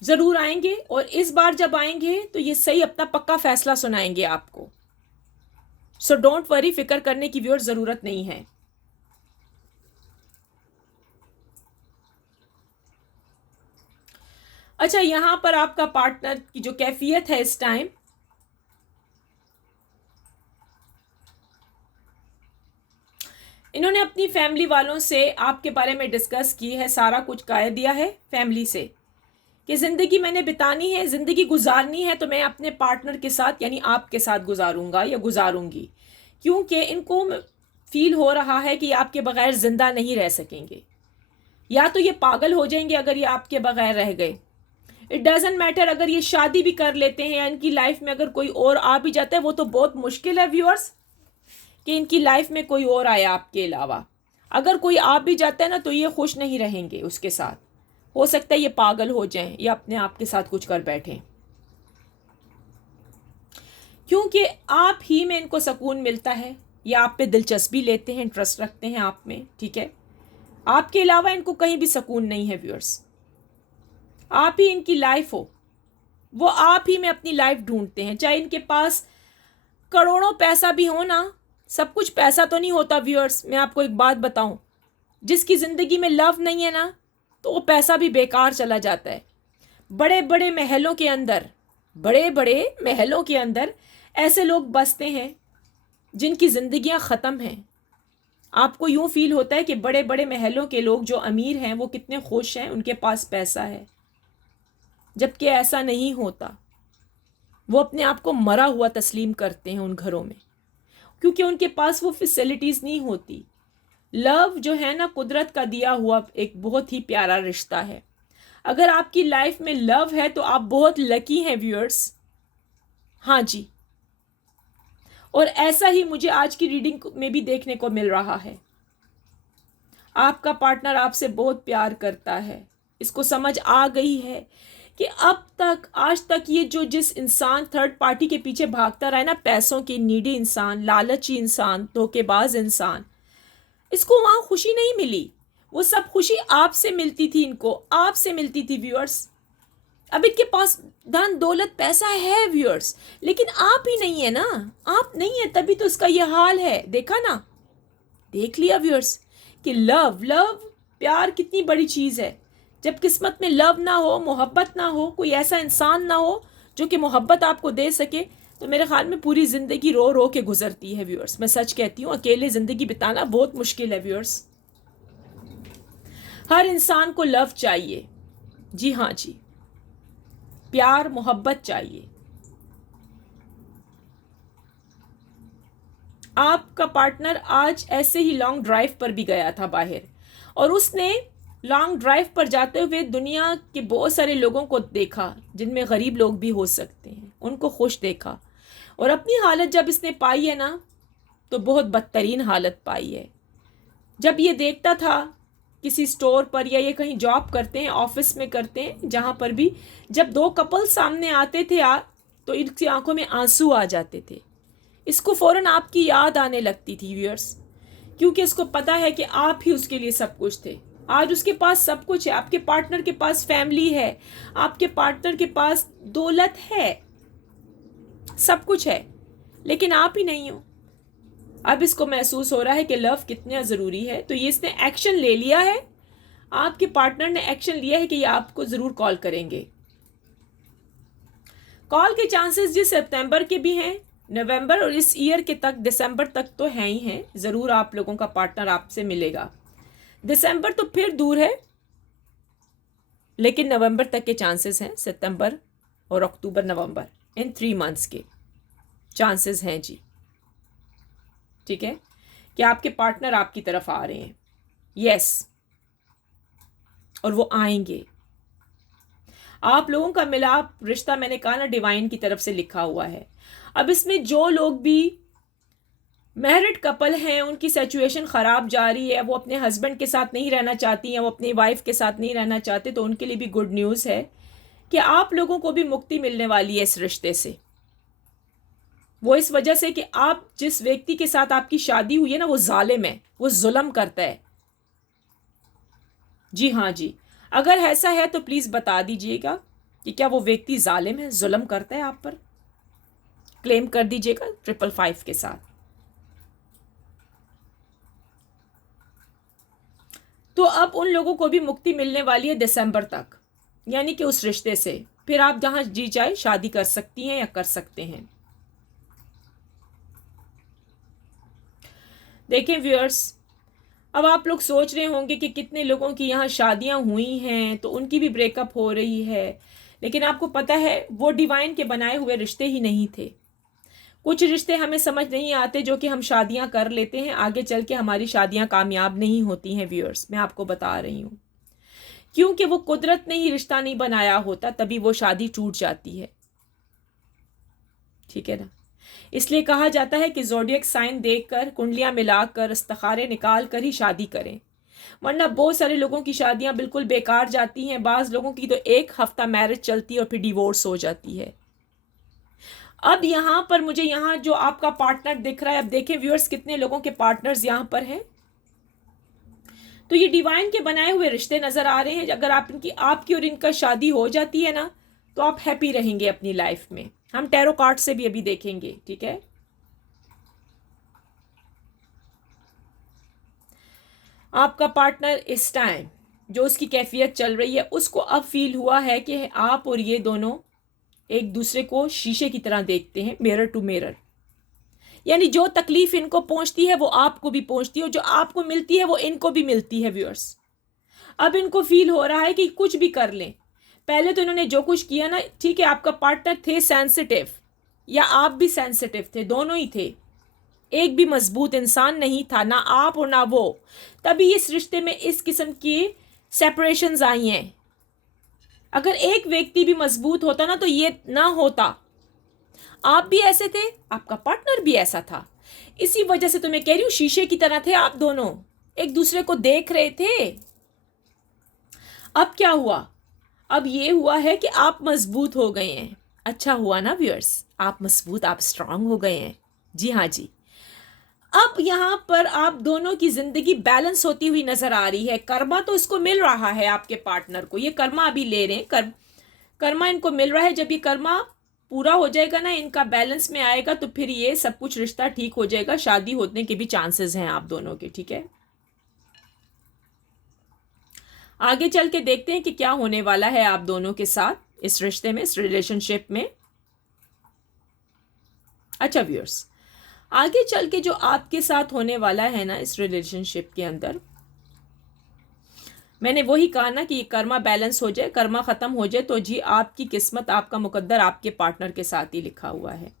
ज़रूर आएंगे, और इस बार जब आएंगे तो ये सही अपना पक्का फैसला सुनाएंगे आपको। सो डोंट वरी, फिक्र करने की भी और ज़रूरत नहीं है। अच्छा, यहाँ पर आपका पार्टनर की जो कैफियत है इस टाइम, इन्होंने अपनी फैमिली वालों से आपके बारे में डिस्कस की है, सारा कुछ कह दिया है फैमिली से कि ज़िंदगी मैंने बितानी है, ज़िंदगी गुजारनी है, तो मैं अपने पार्टनर के साथ यानी आपके साथ गुजारूंगा या गुजारूंगी। क्योंकि इनको फील हो रहा है कि आपके बगैर ज़िंदा नहीं रह सकेंगे, या तो ये पागल हो जाएंगे अगर ये आपके बगैर रह गए। इट डजेंट मैटर अगर ये शादी भी कर लेते हैं या इनकी लाइफ में अगर कोई और आ भी जाता है, वो तो बहुत मुश्किल है व्यूअर्स कि इनकी लाइफ में कोई और आया आपके अलावा। अगर कोई आ भी जाता है ना, तो ये खुश नहीं रहेंगे उसके साथ। हो सकता है ये पागल हो जाएं या अपने आप के साथ कुछ कर बैठें, क्योंकि आप ही में इनको सुकून मिलता है, या आप पे दिलचस्पी लेते हैं, इंटरेस्ट रखते हैं आप में, ठीक है। आपके अलावा इनको कहीं भी सुकून नहीं है व्यूअर्स। आप ही इनकी लाइफ हो, वो आप ही में अपनी लाइफ ढूंढते हैं। चाहे इनके पास करोड़ों पैसा भी हो ना, सब कुछ पैसा तो नहीं होता व्यूअर्स। मैं आपको एक बात बताऊं, जिसकी ज़िंदगी में लव नहीं है ना, तो वो पैसा भी बेकार चला जाता है। बड़े बड़े महलों के अंदर, बड़े बड़े महलों के अंदर ऐसे लोग बसते हैं जिनकी ज़िंदगियां ख़त्म हैं। आपको यूँ फील होता है कि बड़े बड़े महलों के लोग जो अमीर हैं वो कितने खुश हैं, उनके पास पैसा है, जबकि ऐसा नहीं होता। वो अपने आप को मरा हुआ तस्लीम करते हैं उन घरों में, क्योंकि उनके पास वो फैसिलिटीज़ नहीं होती। लव जो है ना, कुदरत का दिया हुआ एक बहुत ही प्यारा रिश्ता है। अगर आपकी लाइफ में लव है तो आप बहुत लकी हैं व्यूअर्स। हाँ जी, और ऐसा ही मुझे आज की रीडिंग में भी देखने को मिल रहा है। आपका पार्टनर आपसे बहुत प्यार करता है, इसको समझ आ गई है कि अब तक आज तक ये जो जिस इंसान थर्ड पार्टी के पीछे भागता रहा है ना, पैसों की नीडी इंसान, लालची इंसान, धोखेबाज इंसान, इसको वहाँ खुशी नहीं मिली। वो सब खुशी आपसे मिलती थी, इनको आपसे मिलती थी व्यूअर्स। अब इनके पास धन दौलत पैसा है व्यूअर्स, लेकिन आप ही नहीं है ना, आप नहीं है, तभी तो इसका ये हाल है। देखा ना, देख लिया व्यूअर्स कि लव लव प्यार कितनी बड़ी चीज़ है। जब किस्मत में लव ना हो, मोहब्बत ना हो, कोई ऐसा इंसान ना हो जो कि मोहब्बत आपको दे सके, तो मेरे ख्याल में पूरी ज़िंदगी रो रो के गुजरती है व्यूअर्स। मैं सच कहती हूँ, अकेले ज़िंदगी बिताना बहुत मुश्किल है व्यूअर्स। हर इंसान को लव चाहिए, जी हाँ जी, प्यार मोहब्बत चाहिए। आपका पार्टनर आज ऐसे ही लॉन्ग ड्राइव पर भी गया था बाहर, और उसने लॉन्ग ड्राइव पर जाते हुए दुनिया के बहुत सारे लोगों को देखा, जिनमें गरीब लोग भी हो सकते हैं, उनको खुश देखा। और अपनी हालत जब इसने पाई है ना, तो बहुत बदतरीन हालत पाई है। जब ये देखता था किसी स्टोर पर, या ये कहीं जॉब करते हैं, ऑफिस में करते हैं, जहाँ पर भी जब दो कपल सामने आते थे तो इनकी आंखों में आंसू आ जाते थे। इसको फ़ौरन आपकी याद आने लगती थी व्यूअर्स, क्योंकि इसको पता है कि आप ही उसके लिए सब कुछ थे। आज उसके पास सब कुछ है, आपके पार्टनर के पास फैमिली है, आपके पार्टनर के पास दौलत है, सब कुछ है, लेकिन आप ही नहीं हो। अब इसको महसूस हो रहा है कि लव कितना ज़रूरी है, तो ये इसने एक्शन ले लिया है। आपके पार्टनर ने एक्शन लिया है कि ये आपको ज़रूर कॉल करेंगे। कॉल के चांसेस जी सितंबर के भी हैं, नवंबर और इस ईयर के तक, दिसंबर तक तो हैं ही हैं। ज़रूर आप लोगों का पार्टनर आपसे मिलेगा। दिसंबर तो फिर दूर है, लेकिन नवंबर तक के चांसेस हैं। सितंबर और अक्टूबर नवंबर, इन 3 मंथ्स के चांसेस हैं जी, ठीक है, कि आपके पार्टनर आपकी तरफ आ रहे हैं। यस, और वो आएंगे। आप लोगों का मिलाप रिश्ता, मैंने कहा ना, डिवाइन की तरफ से लिखा हुआ है। अब इसमें जो लोग भी मैरिड कपल हैं, उनकी सिचुएशन ख़राब जा रही है, वो अपने हस्बैंड के साथ नहीं रहना चाहती हैं, वो अपनी वाइफ के साथ नहीं रहना चाहते, तो उनके लिए भी गुड न्यूज़ है कि आप लोगों को भी मुक्ति मिलने वाली है इस रिश्ते से। वो इस वजह से कि आप जिस व्यक्ति के साथ आपकी शादी हुई है ना, वो जालिम है, वो जुल्म करता है। जी हाँ जी, अगर ऐसा है तो प्लीज़ बता दीजिएगा कि क्या वो व्यक्ति जालिम है, जुल्म करता है आप पर। क्लेम कर दीजिएगा 555 के साथ। तो अब उन लोगों को भी मुक्ति मिलने वाली है दिसंबर तक, यानी कि उस रिश्ते से फिर आप जहां जी चाहे शादी कर सकती हैं या कर सकते हैं। देखें व्यूअर्स, अब आप लोग सोच रहे होंगे कि कितने लोगों की यहाँ शादियां हुई हैं तो उनकी भी ब्रेकअप हो रही है, लेकिन आपको पता है वो डिवाइन के बनाए हुए रिश्ते ही नहीं थे। कुछ रिश्ते हमें समझ नहीं आते, जो कि हम शादियां कर लेते हैं, आगे चल के हमारी शादियां कामयाब नहीं होती हैं व्यूअर्स। मैं आपको बता रही हूँ, क्योंकि वो कुदरत ने ही रिश्ता नहीं बनाया होता, तभी वो शादी टूट जाती है, ठीक है ना। इसलिए कहा जाता है कि ज़ोडिएक साइन देखकर, कुंडलियां मिलाकर, इस्तिखारे निकाल कर ही शादी करें, वरना बहुत सारे लोगों की शादियां बिल्कुल बेकार जाती हैं। बाज़ लोगों की तो 1 हफ्ता मैरिज चलती है और फिर डिवोर्स हो जाती है। अब यहाँ पर मुझे यहाँ जो आपका पार्टनर दिख रहा है, अब देखें व्यूअर्स कितने लोगों के पार्टनर्स यहाँ पर हैं। तो ये डिवाइन के बनाए हुए रिश्ते नज़र आ रहे हैं। अगर आपकी और इनका शादी हो जाती है ना, तो आप हैप्पी रहेंगे अपनी लाइफ में। हम टैरो कार्ड से भी अभी देखेंगे, ठीक है। आपका पार्टनर इस टाइम जो उसकी कैफियत चल रही है, उसको अब फील हुआ है कि आप और ये दोनों एक दूसरे को शीशे की तरह देखते हैं, मिरर टू मिरर। यानी जो तकलीफ इनको पहुंचती है वो आपको भी पहुंचती है, और जो आपको मिलती है वो इनको भी मिलती है व्यूअर्स। अब इनको फील हो रहा है कि कुछ भी कर लें। पहले तो इन्होंने जो कुछ किया ना, ठीक है, आपका पार्टनर थे सेंसिटिव, या आप भी सेंसिटिव थे, दोनों ही थे, एक भी मजबूत इंसान नहीं था, ना आप और ना वो, तभी इस रिश्ते में इस किस्म की सेपरेशंस आई हैं। अगर एक व्यक्ति भी मजबूत होता ना तो ये ना होता। आप भी ऐसे थे, आपका पार्टनर भी ऐसा था, इसी वजह से तो मैं कह रही हूं शीशे की तरह थे आप दोनों, एक दूसरे को देख रहे थे। अब क्या हुआ? अब ये हुआ है कि आप मजबूत हो गए हैं। अच्छा हुआ ना व्यूअर्स, आप मजबूत, आप स्ट्रांग हो गए हैं। जी हाँ जी। अब यहां पर आप दोनों की जिंदगी बैलेंस होती हुई नजर आ रही है। कर्मा तो इसको मिल रहा है, आपके पार्टनर को ये कर्मा अभी ले रहे हैं, कर्मा इनको मिल रहा है। जब ये कर्मा पूरा हो जाएगा ना, इनका बैलेंस में आएगा, तो फिर ये सब कुछ रिश्ता ठीक हो जाएगा, शादी होने के भी चांसेस हैं आप दोनों के। ठीक है, आगे चल के देखते हैं कि क्या होने वाला है आप दोनों के साथ इस रिश्ते में, इस रिलेशनशिप में। अच्छा व्यूअर्स, आगे चल के जो आपके साथ होने वाला है ना इस रिलेशनशिप के अंदर, मैंने वही कहा ना कि ये कर्मा बैलेंस हो जाए, कर्मा खत्म हो जाए, तो जी आपकी किस्मत, आपका मुकद्दर आपके पार्टनर के साथ ही लिखा हुआ है।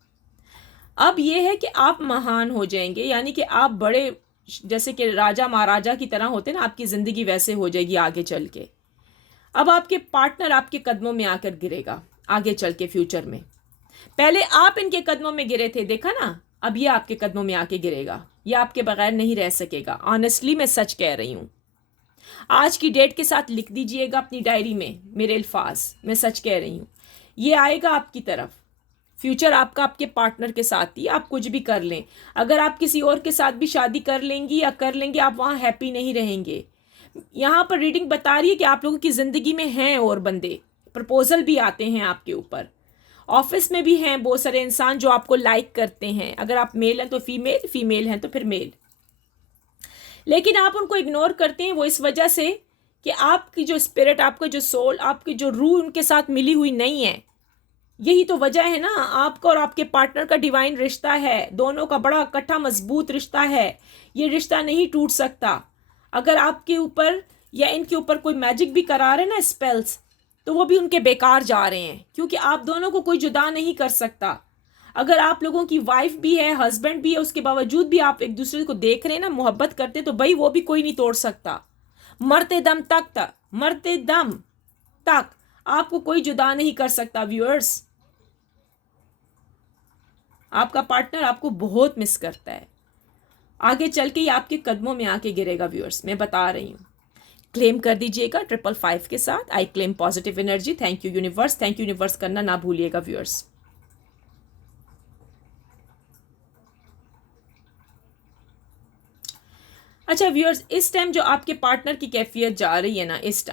अब ये है कि आप महान हो जाएंगे, यानी कि आप बड़े, जैसे कि राजा महाराजा की तरह होते ना, आपकी जिंदगी वैसे हो जाएगी आगे चल के। अब आपके पार्टनर आपके कदमों में आकर गिरेगा आगे चल के फ्यूचर में। पहले आप इनके कदमों में गिरे थे, देखा ना, अब ये आपके कदमों में आके गिरेगा, ये आपके बगैर नहीं रह सकेगा। ऑनेस्टली मैं सच कह रही हूं, आज की डेट के साथ लिख दीजिएगा अपनी डायरी में मेरे अल्फाज, मैं सच कह रही हूं, ये आएगा आपकी तरफ। फ्यूचर आपका आपके पार्टनर के साथ ही, आप कुछ भी कर लें, अगर आप किसी और के साथ भी शादी कर लेंगी या कर लेंगे, आप वहां हैप्पी नहीं रहेंगे। यहाँ पर रीडिंग बता रही है कि आप लोगों की ज़िंदगी में हैं और बंदे, प्रपोजल भी आते हैं आपके ऊपर, ऑफिस में भी हैं बहुत सारे इंसान जो आपको लाइक करते हैं। अगर आप मेल हैं तो फीमेल, फीमेल हैं तो फिर मेल, लेकिन आप उनको इग्नोर करते हैं। वो इस वजह से कि आपकी जो स्पिरिट, आपका जो सोल, आपकी जो रूह उनके साथ मिली हुई नहीं है। यही तो वजह है ना, आपका और आपके पार्टनर का डिवाइन रिश्ता है, दोनों का बड़ा इकट्ठा मजबूत रिश्ता है, ये रिश्ता नहीं टूट सकता। अगर आपके ऊपर या इनके ऊपर कोई मैजिक भी करा रहे हैं ना, स्पेल्स, तो वो भी उनके बेकार जा रहे हैं, क्योंकि आप दोनों को कोई जुदा नहीं कर सकता। अगर आप लोगों की वाइफ भी है, हस्बैंड भी है, उसके बावजूद भी आप एक दूसरे को देख रहे हैं ना, मोहब्बत करते, तो भाई वो भी कोई नहीं तोड़ सकता। मरते दम तक मरते दम तक आपको कोई जुदा नहीं कर सकता। व्यूअर्स, आपका पार्टनर आपको बहुत मिस करता है, आगे चल के ये आपके कदमों में आके गिरेगा। व्यूअर्स, मैं बता रही हूँ, क्लेम कर दीजिएगा 555 के साथ, I claim positive energy. Thank you universe, thank you universe करना ना भूलिएगा व्यूअर्स। अच्छा व्यूअर्स, इस टाइम जो आपके पार्टनर की कैफियत जा रही है ना, इस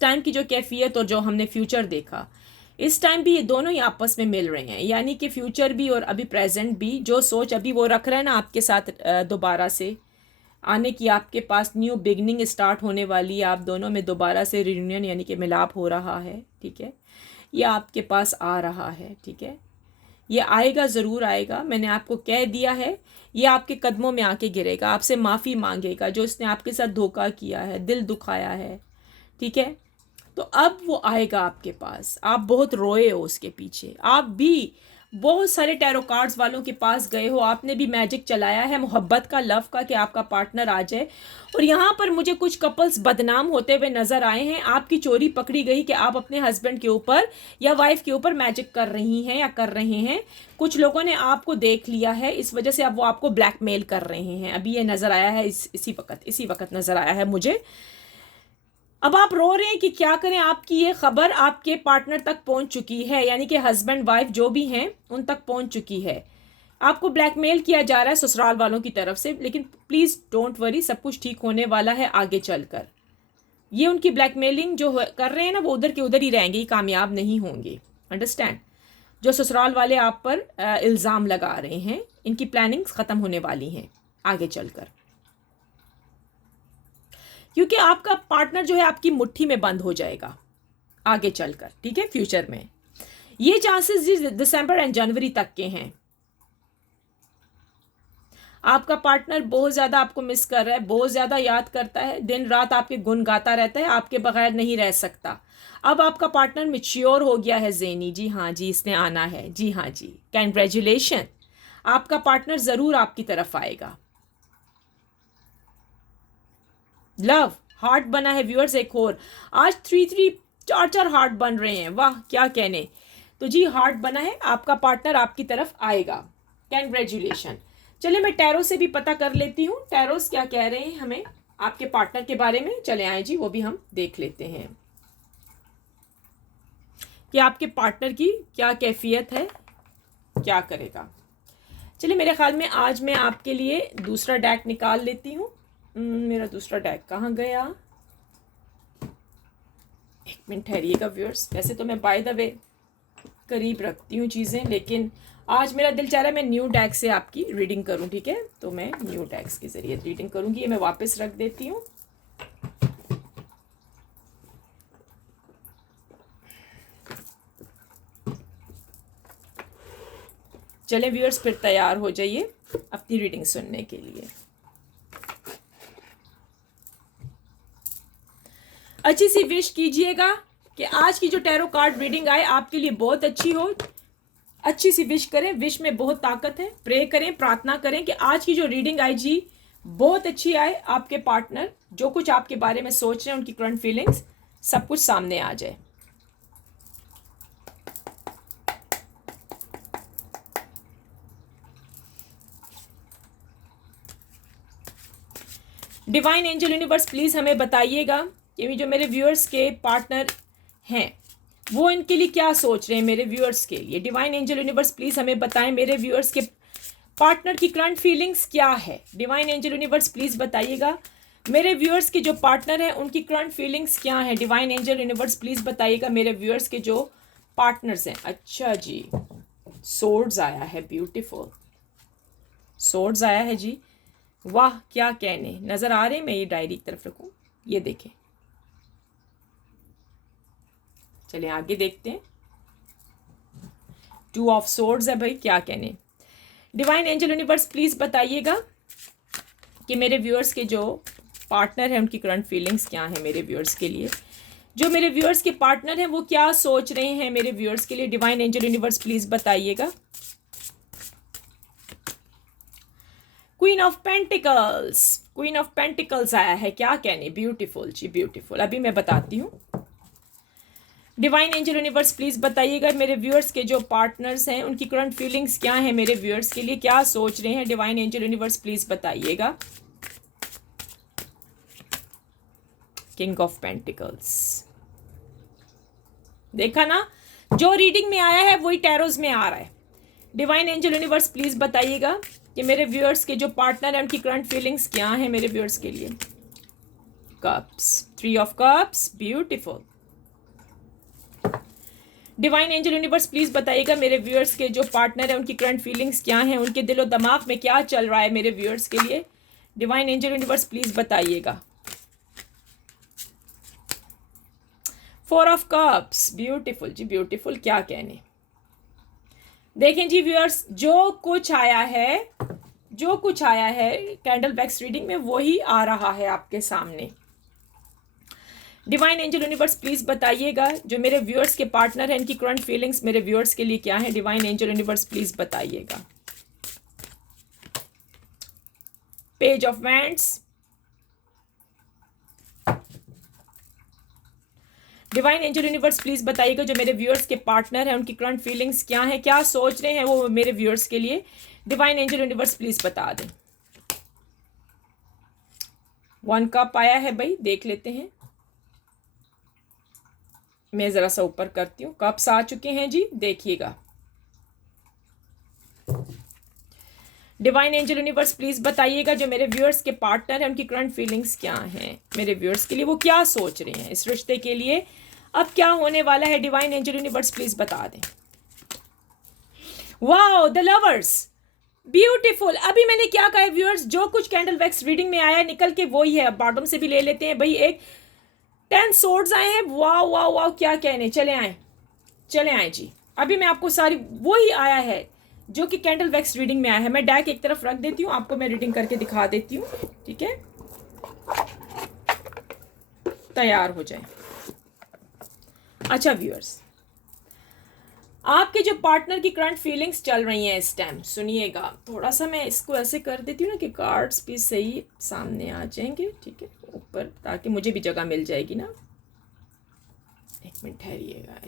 टाइम की जो कैफियत और जो हमने फ्यूचर देखा, इस टाइम भी ये दोनों ही आपस में मिल रहे हैं, यानी कि फ्यूचर भी और अभी प्रेजेंट भी, जो सोच अभी वो रख रहा है ना आपके साथ दोबारा से आने की, आपके पास न्यू बिगनिंग स्टार्ट होने वाली है, आप दोनों में दोबारा से रियूनियन यानी कि मिलाप हो रहा है। ठीक है, ये आपके पास आ रहा है। ठीक है, ये आएगा, ज़रूर आएगा, मैंने आपको कह दिया है। ये आपके कदमों में आके गिरेगा, आपसे माफ़ी मांगेगा जो इसने आपके साथ धोखा किया है, दिल दुखाया है। ठीक है, तो अब वो आएगा आपके पास। आप बहुत रोए हो उसके पीछे, आप भी बहुत सारे टैरो कार्ड्स वालों के पास गए हो, आपने भी मैजिक चलाया है मोहब्बत का, लव का, कि आपका पार्टनर आ जाए। और यहाँ पर मुझे कुछ कपल्स बदनाम होते हुए नजर आए हैं, आपकी चोरी पकड़ी गई कि आप अपने हस्बैंड के ऊपर या वाइफ के ऊपर मैजिक कर रही हैं या कर रहे हैं। कुछ लोगों ने आपको देख लिया है, इस वजह से अब वो आपको ब्लैकमेल कर रहे हैं। अभी ये नजर आया है, इसी वक्त नजर आया है मुझे। अब आप रो रहे हैं कि क्या करें, आपकी ये खबर आपके पार्टनर तक पहुंच चुकी है, यानी कि हस्बैंड वाइफ जो भी हैं उन तक पहुंच चुकी है। आपको ब्लैकमेल किया जा रहा है ससुराल वालों की तरफ से, लेकिन प्लीज़ डोंट वरी, सब कुछ ठीक होने वाला है आगे चलकर। ये उनकी ब्लैकमेलिंग जो कर रहे हैं ना, वो उधर के उधर ही रहेंगे, कामयाब नहीं होंगे। अंडरस्टैंड, जो ससुराल वाले आप पर इल्ज़ाम लगा रहे हैं, इनकी प्लानिंग्स ख़त्म होने वाली हैं आगे चलकर, क्योंकि आपका पार्टनर जो है आपकी मुट्ठी में बंद हो जाएगा आगे चलकर। ठीक है, फ्यूचर में ये चांसेस दिसंबर एंड जनवरी तक के हैं। आपका पार्टनर बहुत ज़्यादा आपको मिस कर रहा है, बहुत ज़्यादा याद करता है, दिन रात आपके गुण गाता रहता है, आपके बगैर नहीं रह सकता। अब आपका पार्टनर मैच्योर हो गया है ज़ेनी, जी हाँ जी, इसने आना है, जी हाँ जी, कंग्रेचुलेशन, आपका पार्टनर ज़रूर आपकी तरफ आएगा। लव हार्ट बना है व्यूअर्स, एक और, आज 3 4 हार्ट बन रहे हैं, वाह क्या कहने। तो जी हार्ट बना है, आपका पार्टनर आपकी तरफ आएगा, कंग्रेचुलेशन। चलिए मैं टैरो से भी पता कर लेती हूँ, टैरोस क्या कह रहे हैं हमें आपके पार्टनर के बारे में। चले आए जी, वो भी हम देख लेते हैं कि आपके पार्टनर की क्या कैफियत है, क्या करेगा। चलिए मेरे ख्याल में आज मैं आपके लिए दूसरा डेक निकाल लेती हूँ। मेरा दूसरा डेक कहाँ गया, एक मिनट ठहरिएगा व्यूअर्स। वैसे तो मैं बाय द वे करीब रखती हूँ चीज़ें, लेकिन आज मेरा दिल चाह रहा है मैं न्यू डेक से आपकी रीडिंग करूँ, ठीक है। तो मैं न्यू डेक्स के ज़रिए रीडिंग करूँगी, ये मैं वापस रख देती हूँ। चलें व्यूअर्स, फिर तैयार हो जाइए अपनी रीडिंग सुनने के लिए। अच्छी सी विश कीजिएगा कि आज की जो टैरो कार्ड रीडिंग आए आपके लिए बहुत अच्छी हो। अच्छी सी विश करें, विश में बहुत ताकत है। प्रे करें, प्रार्थना करें कि आज की जो रीडिंग आई जी बहुत अच्छी आए, आपके पार्टनर जो कुछ आपके बारे में सोच रहे हैं, उनकी करंट फीलिंग्स सब कुछ सामने आ जाए। डिवाइन एंजल यूनिवर्स प्लीज़ हमें बताइएगा कि जो मेरे व्यूअर्स के पार्टनर हैं वो इनके लिए क्या सोच रहे हैं, मेरे व्यूअर्स के लिए। डिवाइन एंजल यूनिवर्स प्लीज़ हमें बताएं मेरे व्यूअर्स के पार्टनर की करंट फीलिंग्स क्या है। डिवाइन एंजल यूनिवर्स प्लीज़ बताइएगा मेरे व्यूअर्स के जो पार्टनर हैं उनकी करंट फीलिंग्स क्या है। डिवाइन एंजल यूनिवर्स प्लीज़ बताइएगा मेरे व्यूअर्स के जो पार्टनर्स हैं। अच्छा जी, सोर्ड्स आया है, ब्यूटीफुल सोर्ड्स आया है जी, वाह क्या कहने। नज़र आ रहे हैं, मैं ये डायरी की तरफ रखूँ, ये देखें। चलिए आगे देखते हैं। 2 ऑफ सोर्ड्स है भाई, क्या कहने। डिवाइन एंजल यूनिवर्स प्लीज़ बताइएगा कि मेरे व्यूअर्स के जो पार्टनर हैं उनकी करंट फीलिंग्स क्या हैं मेरे व्यूअर्स के लिए। जो मेरे व्यूअर्स के पार्टनर हैं वो क्या सोच रहे हैं मेरे व्यूअर्स के लिए। डिवाइन एंजल यूनिवर्स प्लीज़ बताइएगा। Queen of pentacles, queen of pentacles आया है, क्या कहने। ब्यूटीफुल जी, ब्यूटीफुल। अभी मैं बताती हूँ। डिवाइन एंजल यूनिवर्स प्लीज़ बताइएगा मेरे व्यूअर्स के जो पार्टनर्स हैं उनकी करंट फीलिंग्स क्या हैं मेरे व्यूअर्स के लिए, क्या सोच रहे हैं। डिवाइन एंजल यूनिवर्स प्लीज़ बताइएगा। किंग ऑफ पेंटिकल्स, देखा ना, जो रीडिंग में आया है वही टैरोज में आ रहा है। डिवाइन एंजल यूनिवर्स प्लीज़ बताइएगा कि मेरे व्यूअर्स के जो पार्टनर हैं उनकी करंट फीलिंग्स क्या हैं मेरे व्यूअर्स के लिए। Cups, 3 of cups, beautiful. Divine angel universe please बताइएगा मेरे व्यूअर्स के जो पार्टनर हैं उनकी करंट फीलिंग्स क्या हैं, उनके दिलो दिमाग में क्या चल रहा है मेरे व्यूअर्स के लिए। डिवाइन एंजल यूनिवर्स प्लीज़ बताइएगा। 4 ऑफ कप्स, ब्यूटीफुल जी, ब्यूटीफुल, क्या कहने। देखें जी व्यूअर्स, जो कुछ आया है कैंडल वैक्स रीडिंग में वही आ रहा है आपके सामने। डिवाइन एंजल यूनिवर्स प्लीज़ बताइएगा जो मेरे व्यूअर्स के पार्टनर हैं इनकी करंट फीलिंग्स मेरे व्यूअर्स के लिए क्या है। डिवाइन एंजल यूनिवर्स प्लीज़ बताइएगा। Page of wands, divine angel universe please बताइएगा जो मेरे व्यूअर्स के पार्टनर हैं उनकी करंट फीलिंग्स क्या है, क्या सोच रहे हैं वो मेरे व्यूअर्स के लिए। डिवाइन एंजल यूनिवर्स प्लीज़ बता दें। 1 कप आया है भाई, देख लेते हैं। मैं ज़रा सा ऊपर करती हूँ, कप्स आ चुके हैं जी, देखिएगा। डिवाइन एंजल यूनिवर्स प्लीज़ बताइएगा जो मेरे व्यूअर्स के पार्टनर हैं उनकी करंट फीलिंग्स क्या हैं मेरे व्यूअर्स के लिए, वो क्या सोच रहे हैं इस रिश्ते के लिए, अब क्या होने वाला है। डिवाइन एंजल यूनिवर्स प्लीज़ बता दें। Wow, the lovers, beautiful. अभी मैंने क्या कहा व्यूअर्स, जो कुछ कैंडल वैक्स रीडिंग में आया निकल के वही है। अब बॉटम से भी ले लेते हैं भाई। एक 10 सोर्ड्स आए हैं, वाओ वाओ वाओ, क्या कहने। चले आए जी, अभी मैं आपको सारी वही आया है जो कि कैंडल वैक्स रीडिंग में आया है। मैं डेक एक तरफ रख देती हूँ, आपको मैं रीडिंग करके दिखा देती हूँ, ठीक है। तैयार हो जाए। अच्छा व्यूअर्स, आपके जो पार्टनर की करंट फीलिंग्स चल रही हैं इस टाइम, सुनिएगा। थोड़ा सा मैं इसको ऐसे कर देती हूँ ना कि कार्ड्स भी सही सामने आ जाएंगे, ठीक है, ऊपर, ताकि मुझे भी जगह मिल जाएगी ना। एक मिनट ठहरिएगा।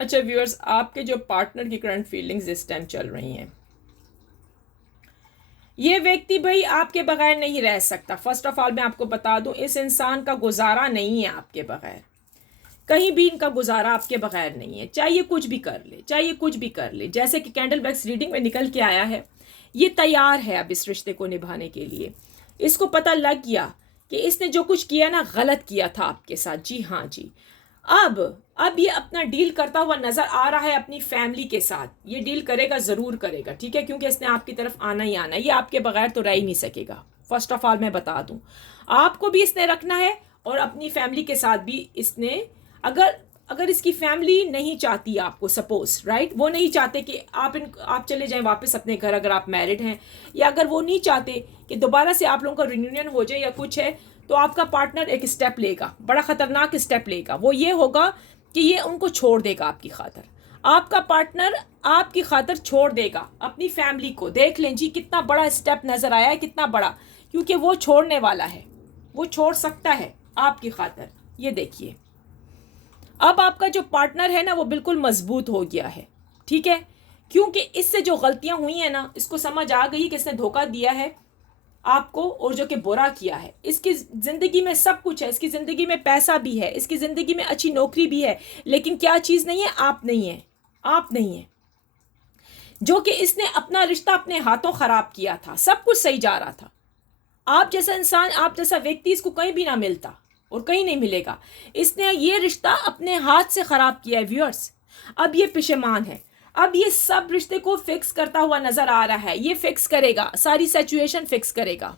अच्छा व्यूअर्स, आपके जो पार्टनर की करंट फीलिंग्स इस टाइम चल रही हैं, ये व्यक्ति भाई आपके बगैर नहीं रह सकता। फर्स्ट ऑफ ऑल मैं आपको बता दूं, इस इंसान का गुजारा नहीं है आपके बगैर, कहीं भी इनका गुजारा आपके बगैर नहीं है। चाहिए कुछ भी कर ले, चाहिए कुछ भी कर ले। जैसे कि कैंडल वैक्स रीडिंग में निकल के आया है, ये तैयार है अब इस रिश्ते को निभाने के लिए। इसको पता लग गया कि इसने जो कुछ किया ना, गलत किया था आपके साथ। जी हाँ जी। अब ये अपना डील करता हुआ नजर आ रहा है अपनी फैमिली के साथ। ये डील करेगा, जरूर करेगा, ठीक है, क्योंकि इसने आपकी तरफ आना ही आना है। ये आपके बगैर तो रह ही नहीं सकेगा। फर्स्ट ऑफ ऑल मैं बता दूं, आपको भी इसने रखना है और अपनी फैमिली के साथ भी इसने। अगर इसकी फैमिली नहीं चाहती आपको, सपोज राइट, वो नहीं चाहते कि आप चले जाएं वापस अपने घर, अगर आप मैरिड हैं, या अगर वो नहीं चाहते कि दोबारा से आप लोगों का रियूनियन हो जाए या कुछ है, तो आपका पार्टनर एक स्टेप लेगा, बड़ा खतरनाक स्टेप लेगा। वो ये होगा कि ये उनको छोड़ देगा आपकी खातर। आपका पार्टनर आपकी खातर छोड़ देगा अपनी फैमिली को। देख लें जी, कितना बड़ा स्टेप नजर आया है, कितना बड़ा, क्योंकि वो छोड़ने वाला है, वो छोड़ सकता है आपकी खातर। ये देखिए, अब आपका जो पार्टनर है ना, वो बिल्कुल मजबूत हो गया है, ठीक है, क्योंकि इससे जो गलतियां हुई हैं ना, इसको समझ आ गई कि इसने धोखा दिया है आपको और जो कि बुरा किया है। इसकी ज़िंदगी में सब कुछ है, इसकी ज़िंदगी में पैसा भी है, इसकी ज़िंदगी में अच्छी नौकरी भी है, लेकिन क्या चीज़ नहीं है? आप नहीं है, आप नहीं है। जो कि इसने अपना रिश्ता अपने हाथों ख़राब किया था, सब कुछ सही जा रहा था। आप जैसा इंसान, आप जैसा व्यक्ति इसको कहीं भी ना मिलता और कहीं नहीं मिलेगा। इसने ये रिश्ता अपने हाथ से ख़राब किया है व्यूअर्स। अब ये पशेमान है, अब ये सब रिश्ते को फिक्स करता हुआ नजर आ रहा है। ये फिक्स करेगा, सारी सिचुएशन फिक्स करेगा।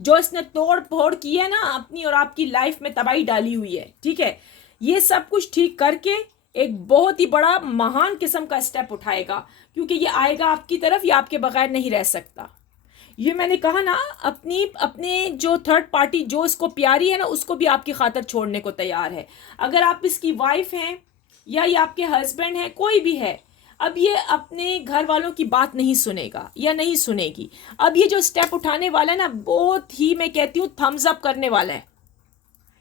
जो इसने तोड़ फोड़ की है ना अपनी और आपकी लाइफ में, तबाही डाली हुई है, ठीक है, ये सब कुछ ठीक करके एक बहुत ही बड़ा महान किस्म का स्टेप उठाएगा, क्योंकि ये आएगा आपकी तरफ, ये आपके बगैर नहीं रह सकता। ये मैंने कहा ना, अपने जो थर्ड पार्टी जो इसको प्यारी है ना, उसको भी आपकी खातर छोड़ने को तैयार है। अगर आप इसकी वाइफ हैं या ये आपके हस्बैंड हैं, कोई भी है, अब ये अपने घर वालों की बात नहीं सुनेगा या नहीं सुनेगी। अब ये जो स्टेप उठाने वाला है ना, बहुत ही, मैं कहती हूँ, थम्स अप करने वाला है।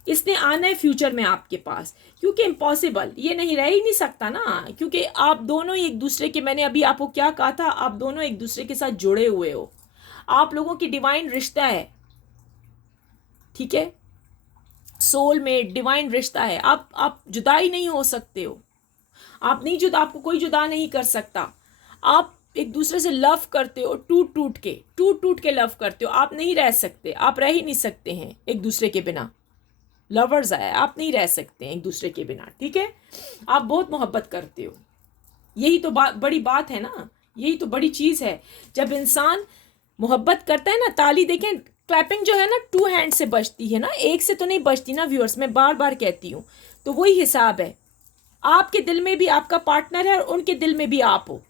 इसने आना है फ्यूचर में आपके पास, क्योंकि इम्पॉसिबल, ये नहीं रह ही नहीं सकता ना, क्योंकि आप दोनों ही एक दूसरे के, मैंने अभी आपको क्या कहा था, आप दोनों एक दूसरे के साथ जुड़े हुए हो। आप लोगों की डिवाइन रिश्ता है, ठीक है, सोल में डिवाइन रिश्ता है। आप जुदा ही नहीं हो सकते हो। आप नहीं जुदा, आपको कोई जुदा नहीं कर सकता। आप एक दूसरे से लव करते हो, टूट टूट के लव करते हो। आप नहीं रह सकते, आप रह ही नहीं सकते हैं एक दूसरे के बिना। लवर्स है, आप नहीं रह सकते हैं एक दूसरे के बिना, ठीक है। आप बहुत मोहब्बत करते हो, यही तो बड़ी बात है ना, यही तो बड़ी चीज़ है। जब इंसान मोहब्बत करता है ना, ताली देखें, क्लैपिंग जो है ना, 2 हैंड से बजती है ना, एक से तो नहीं बजती ना व्यूअर्स, मैं बार बार कहती हूँ। तो वही हिसाब है, आपके दिल में भी आपका पार्टनर है और उनके दिल में भी आप हो।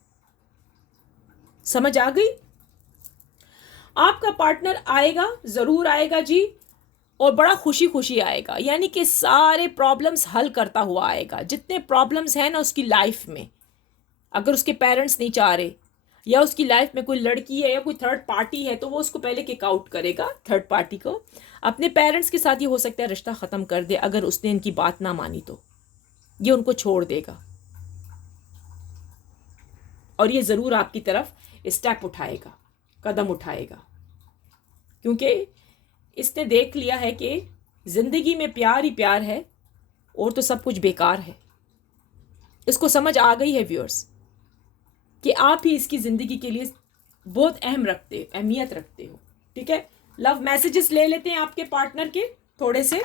समझ आ गई? आपका पार्टनर आएगा, जरूर आएगा जी, और बड़ा खुशी खुशी आएगा, यानी कि सारे प्रॉब्लम्स हल करता हुआ आएगा। जितने प्रॉब्लम्स हैं ना उसकी लाइफ में, अगर उसके पेरेंट्स नहीं चाह रहे, या उसकी लाइफ में कोई लड़की है या कोई थर्ड पार्टी है, तो वो उसको पहले किक आउट करेगा, थर्ड पार्टी को। अपने पेरेंट्स के साथ ये हो सकता है रिश्ता ख़त्म कर दे, अगर उसने इनकी बात ना मानी तो ये उनको छोड़ देगा, और ये ज़रूर आपकी तरफ स्टेप उठाएगा, कदम उठाएगा, क्योंकि इसने देख लिया है कि ज़िंदगी में प्यार ही प्यार है और तो सब कुछ बेकार है। इसको समझ आ गई है व्यूअर्स कि आप ही इसकी ज़िंदगी के लिए बहुत अहमियत रखते हो, ठीक है। लव मैसेजेस ले लेते हैं आपके पार्टनर के, थोड़े से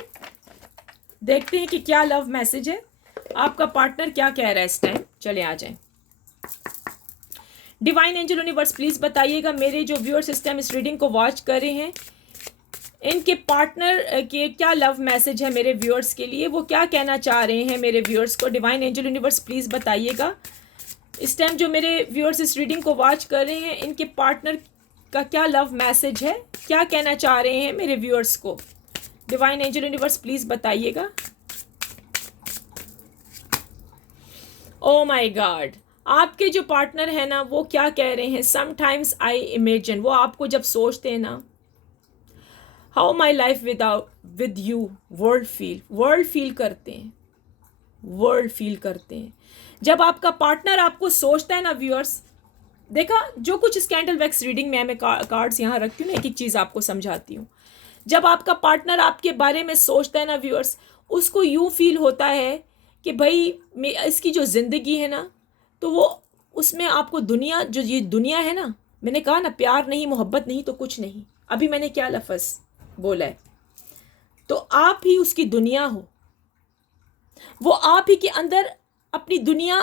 देखते हैं कि क्या लव मैसेज है, आपका पार्टनर क्या कह रहा है इस टाइम। चले आ जाएं। डिवाइन एंजल यूनिवर्स प्लीज़ बताइएगा, मेरे जो व्यूअर्स इस टाइम इस रीडिंग को वॉच कर रहे हैं, इनके पार्टनर के क्या लव मैसेज है मेरे व्यूअर्स के लिए, वो क्या कहना चाह रहे हैं मेरे व्यूअर्स को। डिवाइन एंजल यूनिवर्स प्लीज़ बताइएगा, इस टाइम जो मेरे व्यूअर्स इस रीडिंग को वॉच कर रहे हैं, इनके पार्टनर का क्या लव मैसेज है, क्या कहना चाह रहे हैं मेरे व्यूअर्स को? डिवाइन एंजल यूनिवर्स प्लीज बताइएगा। ओ माय गॉड, आपके जो पार्टनर है ना वो क्या कह रहे हैं? समटाइम्स आई इमेजिन, वो आपको जब सोचते हैं ना, how my life with you, world feel करते हैं, वर्ल्ड फील करते हैं। जब आपका पार्टनर आपको सोचता है ना व्यूअर्स, देखा जो कुछ इस कैंडल वैक्स रीडिंग में मैं कार्ड्स यहाँ रखती हूँ ना, एक एक चीज़ आपको समझाती हूँ। जब आपका पार्टनर आपके बारे में सोचता है ना व्यूअर्स, उसको यूँ फील होता है कि भाई इसकी जो ज़िंदगी है ना, तो वो उसमें आपको दुनिया, जो ये दुनिया है ना, मैंने कहा ना प्यार नहीं मोहब्बत नहीं तो कुछ नहीं, अभी मैंने क्या लफ्ज़ बोला है, तो आप ही उसकी दुनिया हो, वो आप ही के अंदर अपनी दुनिया,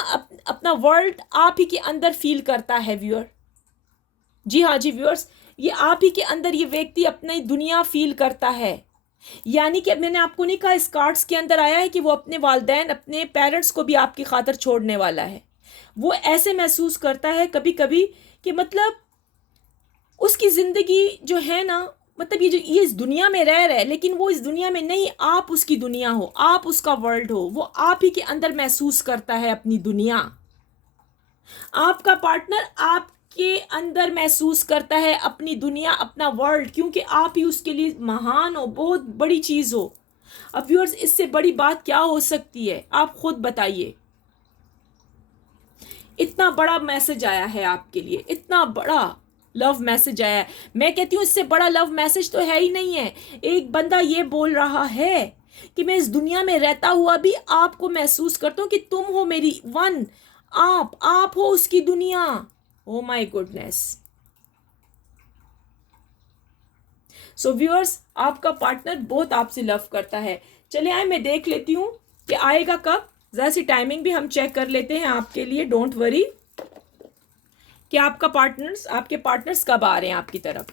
अपना वर्ल्ड आप ही के अंदर फील करता है व्यूअर। जी हाँ जी व्यूअर्स, ये आप ही के अंदर ये व्यक्ति अपनी दुनिया फील करता है। यानी कि मैंने आपको नहीं कहा, इस कार्ड्स के अंदर आया है कि वो अपने वालिदैन, अपने पेरेंट्स को भी आपकी खातिर छोड़ने वाला है। वो ऐसे महसूस करता है कभी कभी कि मतलब उसकी ज़िंदगी जो है ना, मतलब ये इस दुनिया में रह रहा है, लेकिन वो इस दुनिया में नहीं, आप उसकी दुनिया हो, आप उसका वर्ल्ड हो, वो आप ही के अंदर महसूस करता है अपनी दुनिया। आपका पार्टनर आपके अंदर महसूस करता है अपनी दुनिया, अपना वर्ल्ड, क्योंकि आप ही उसके लिए महान हो, बहुत बड़ी चीज़ हो। अब व्यूअर्स, इससे बड़ी बात क्या हो सकती है, आप खुद बताइए। इतना बड़ा मैसेज आया है आपके लिए, इतना बड़ा लव मैसेज आया है। मैं कहती हूँ इससे बड़ा लव मैसेज तो है ही नहीं है। एक बंदा ये बोल रहा है कि मैं इस दुनिया में रहता हुआ भी आपको महसूस करता हूँ कि तुम हो मेरी वन, आप हो उसकी दुनिया। Oh my goodness. So viewers, आपका पार्टनर बहुत आपसे लव करता है। चले आए, मैं देख लेती हूँ कि आएगा कब। जरा सी टाइमिंग भी हम चेक कर लेते हैं आपके लिए, डोंट वरी, कि आपके पार्टनर्स कब आ रहे हैं आपकी तरफ।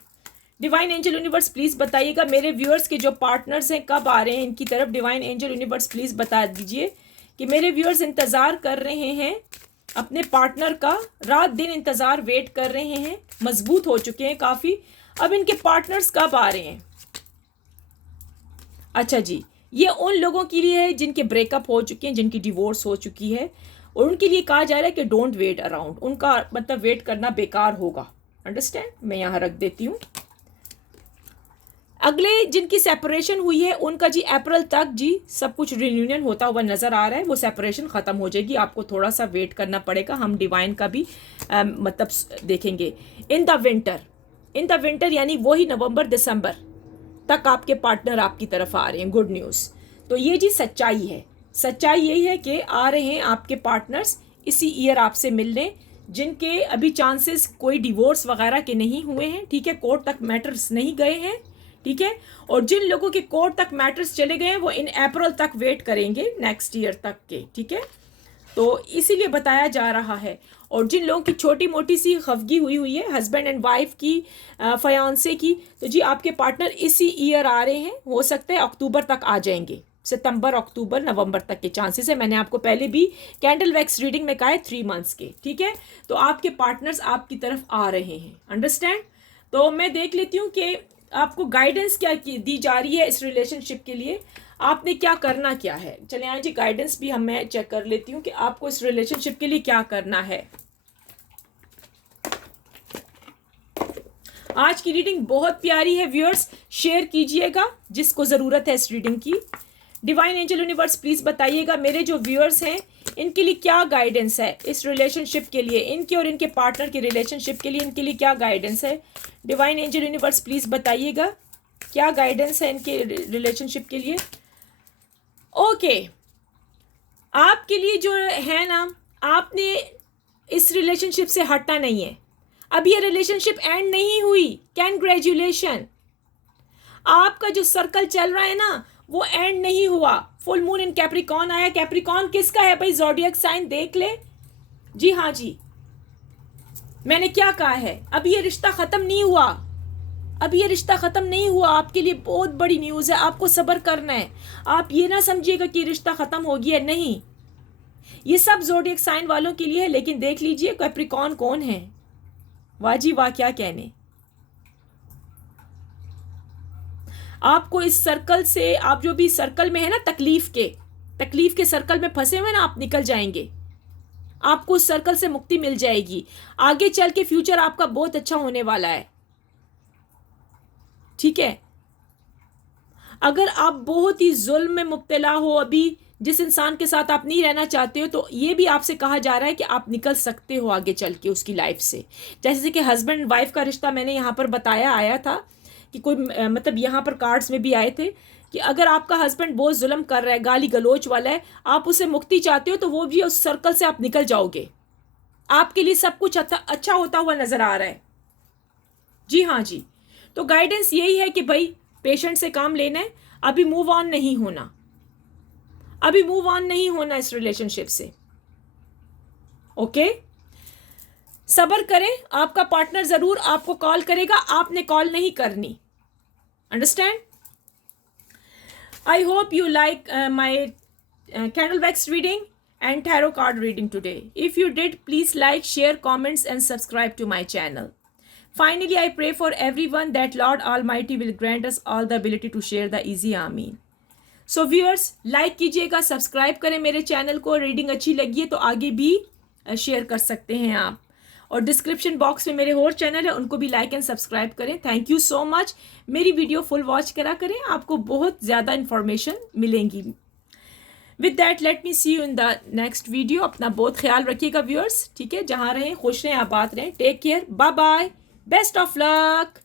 डिवाइन एंजल यूनिवर्स प्लीज बताइएगा मेरे व्यूअर्स के जो पार्टनर्स हैं कब आ रहे हैं इनकी तरफ। डिवाइन एंजल यूनिवर्स प्लीज बता दीजिए कि मेरे व्यूअर्स इंतजार कर रहे हैं अपने पार्टनर का, रात दिन इंतजार वेट कर रहे हैं, मजबूत हो चुके हैं काफी। अब इनके पार्टनर्स कब आ रहे हैं? अच्छा जी, ये उन लोगों के लिए है जिनके ब्रेकअप हो चुके हैं, जिनकी डिवोर्स हो चुकी है, और उनके लिए कहा जा रहा है कि डोंट वेट अराउंड, उनका मतलब वेट करना बेकार होगा। अंडरस्टैंड? मैं यहाँ रख देती हूँ। अगले जिनकी सेपरेशन हुई है उनका जी अप्रैल तक जी सब कुछ रियूनियन होता हुआ नज़र आ रहा है। वो सेपरेशन ख़त्म हो जाएगी, आपको थोड़ा सा वेट करना पड़ेगा। हम डिवाइन का भी मतलब देखेंगे। इन द विंटर यानी वही नवंबर दिसंबर तक आपके पार्टनर आपकी तरफ आ रहे हैं। Good news. तो ये जी सच्चाई है। सच्चाई यही है कि आ रहे हैं आपके पार्टनर्स इसी ईयर आपसे मिलने, जिनके अभी चांसेस कोई डिवोर्स वगैरह के नहीं हुए हैं, ठीक है, कोर्ट तक मैटर्स नहीं गए हैं, ठीक है, और जिन लोगों के कोर्ट तक मैटर्स चले गए हैं वो इन अप्रैल तक वेट करेंगे, नेक्स्ट ईयर तक के, ठीक है। तो इसीलिए बताया जा रहा है। और जिन लोगों की छोटी मोटी सी खफगी हुई है हस्बैंड एंड वाइफ की, फयांसे की, तो जी आपके पार्टनर इसी ईयर आ रहे हैं। हो सकता है अक्टूबर तक आ जाएंगे, सितंबर अक्टूबर नवंबर तक के चांसेस है। मैंने आपको पहले भी कैंडल वैक्स रीडिंग में कहा है 3 मंथ्स के, ठीक है। तो आपके पार्टनर्स आपकी तरफ आ रहे हैं। अंडरस्टैंड? तो मैं देख लेती हूँ कि आपको गाइडेंस क्या दी जा रही है इस रिलेशनशिप के लिए, आपने क्या करना क्या है। चले आए जी, गाइडेंस भी मैं चेक कर लेती हूँ कि आपको इस रिलेशनशिप के लिए क्या करना है। आज की रीडिंग बहुत प्यारी है व्यूअर्स, शेयर कीजिएगा जिसको ज़रूरत है इस रीडिंग की। डिवाइन एंजल यूनिवर्स प्लीज़ बताइएगा मेरे जो व्यूअर्स हैं इनके लिए क्या गाइडेंस है इस रिलेशनशिप के लिए, इनके और इनके पार्टनर के रिलेशनशिप के लिए इनके लिए क्या गाइडेंस है। डिवाइन एंजल यूनिवर्स प्लीज़ बताइएगा क्या गाइडेंस है इनके रिलेशनशिप के लिए। ओके, आपके लिए जो है ना, आपने इस रिलेशनशिप से हटना नहीं है। अब ये रिलेशनशिप एंड नहीं हुई, कैंग्रेचुलेशन। आपका जो सर्कल चल रहा है ना वो एंड नहीं हुआ। फुल मून इन कैप्रिकॉन आया। कैप्रिकॉन किसका है भाई? ज़ोडिएक साइन देख ले। जी हाँ जी, मैंने क्या कहा है, अभी ये रिश्ता खत्म नहीं हुआ, अभी ये रिश्ता खत्म नहीं हुआ। आपके लिए बहुत बड़ी न्यूज़ है, आपको सब्र करना है। आप ये ना समझिएगा कि रिश्ता खत्म हो गया, नहीं, ये सब ज़ोडिएक साइन वालों के लिए है, लेकिन देख लीजिए कैप्रिकॉर्न कौन है। वाह जी वाह, क्या कहने। आपको इस सर्कल से, आप जो भी सर्कल में है ना, तकलीफ के सर्कल में फंसे हुए ना, आप निकल जाएंगे। आपको उस सर्कल से मुक्ति मिल जाएगी। आगे चल के फ्यूचर आपका बहुत अच्छा होने वाला है, ठीक है। अगर आप बहुत ही जुल्म में मुब्तला हो, अभी जिस इंसान के साथ आप नहीं रहना चाहते हो, तो ये भी आपसे कहा जा रहा है कि आप निकल सकते हो आगे चल के उसकी लाइफ से। जैसे कि हस्बैंड वाइफ का रिश्ता मैंने यहाँ पर बताया, आया था कि कोई मतलब यहाँ पर कार्ड्स में भी आए थे कि अगर आपका हस्बैंड बहुत जुल्म कर रहा है, गाली गलोच वाला है, आप उसे मुक्ति चाहते हो, तो वो भी उस सर्कल से आप निकल जाओगे। आपके लिए सब कुछ अच्छा होता हुआ नजर आ रहा है। जी हाँ जी। तो गाइडेंस यही है कि भाई पेशेंट से काम लेना है, अभी मूव ऑन नहीं होना, अभी मूव ऑन नहीं होना इस रिलेशनशिप से। ओके, सब्र करें, आपका पार्टनर जरूर आपको कॉल करेगा, आपने कॉल नहीं करनी। Understand? I hope you like my candle wax reading and tarot card reading today. If you did, please like, share, comments and subscribe to my channel. Finally, I pray for everyone that Lord Almighty will grant us all the ability to share the easy Ameen. So viewers, like कीजिएगा, subscribe करें मेरे channel को। Reading अच्छी लगी है तो आगे भी शेयर कर सकते हैं आप, और डिस्क्रिप्शन बॉक्स में मेरे और चैनल है, उनको भी लाइक एंड सब्सक्राइब करें। Thank you so much. मेरी वीडियो फुल वॉच करा करें, आपको बहुत ज़्यादा इन्फॉर्मेशन मिलेंगी। With that let me see you in the next video. अपना बहुत ख्याल रखिएगा व्यूअर्स, ठीक है। जहाँ रहें खुश रहें, आबाद रहें। Take care, bye bye, best of luck.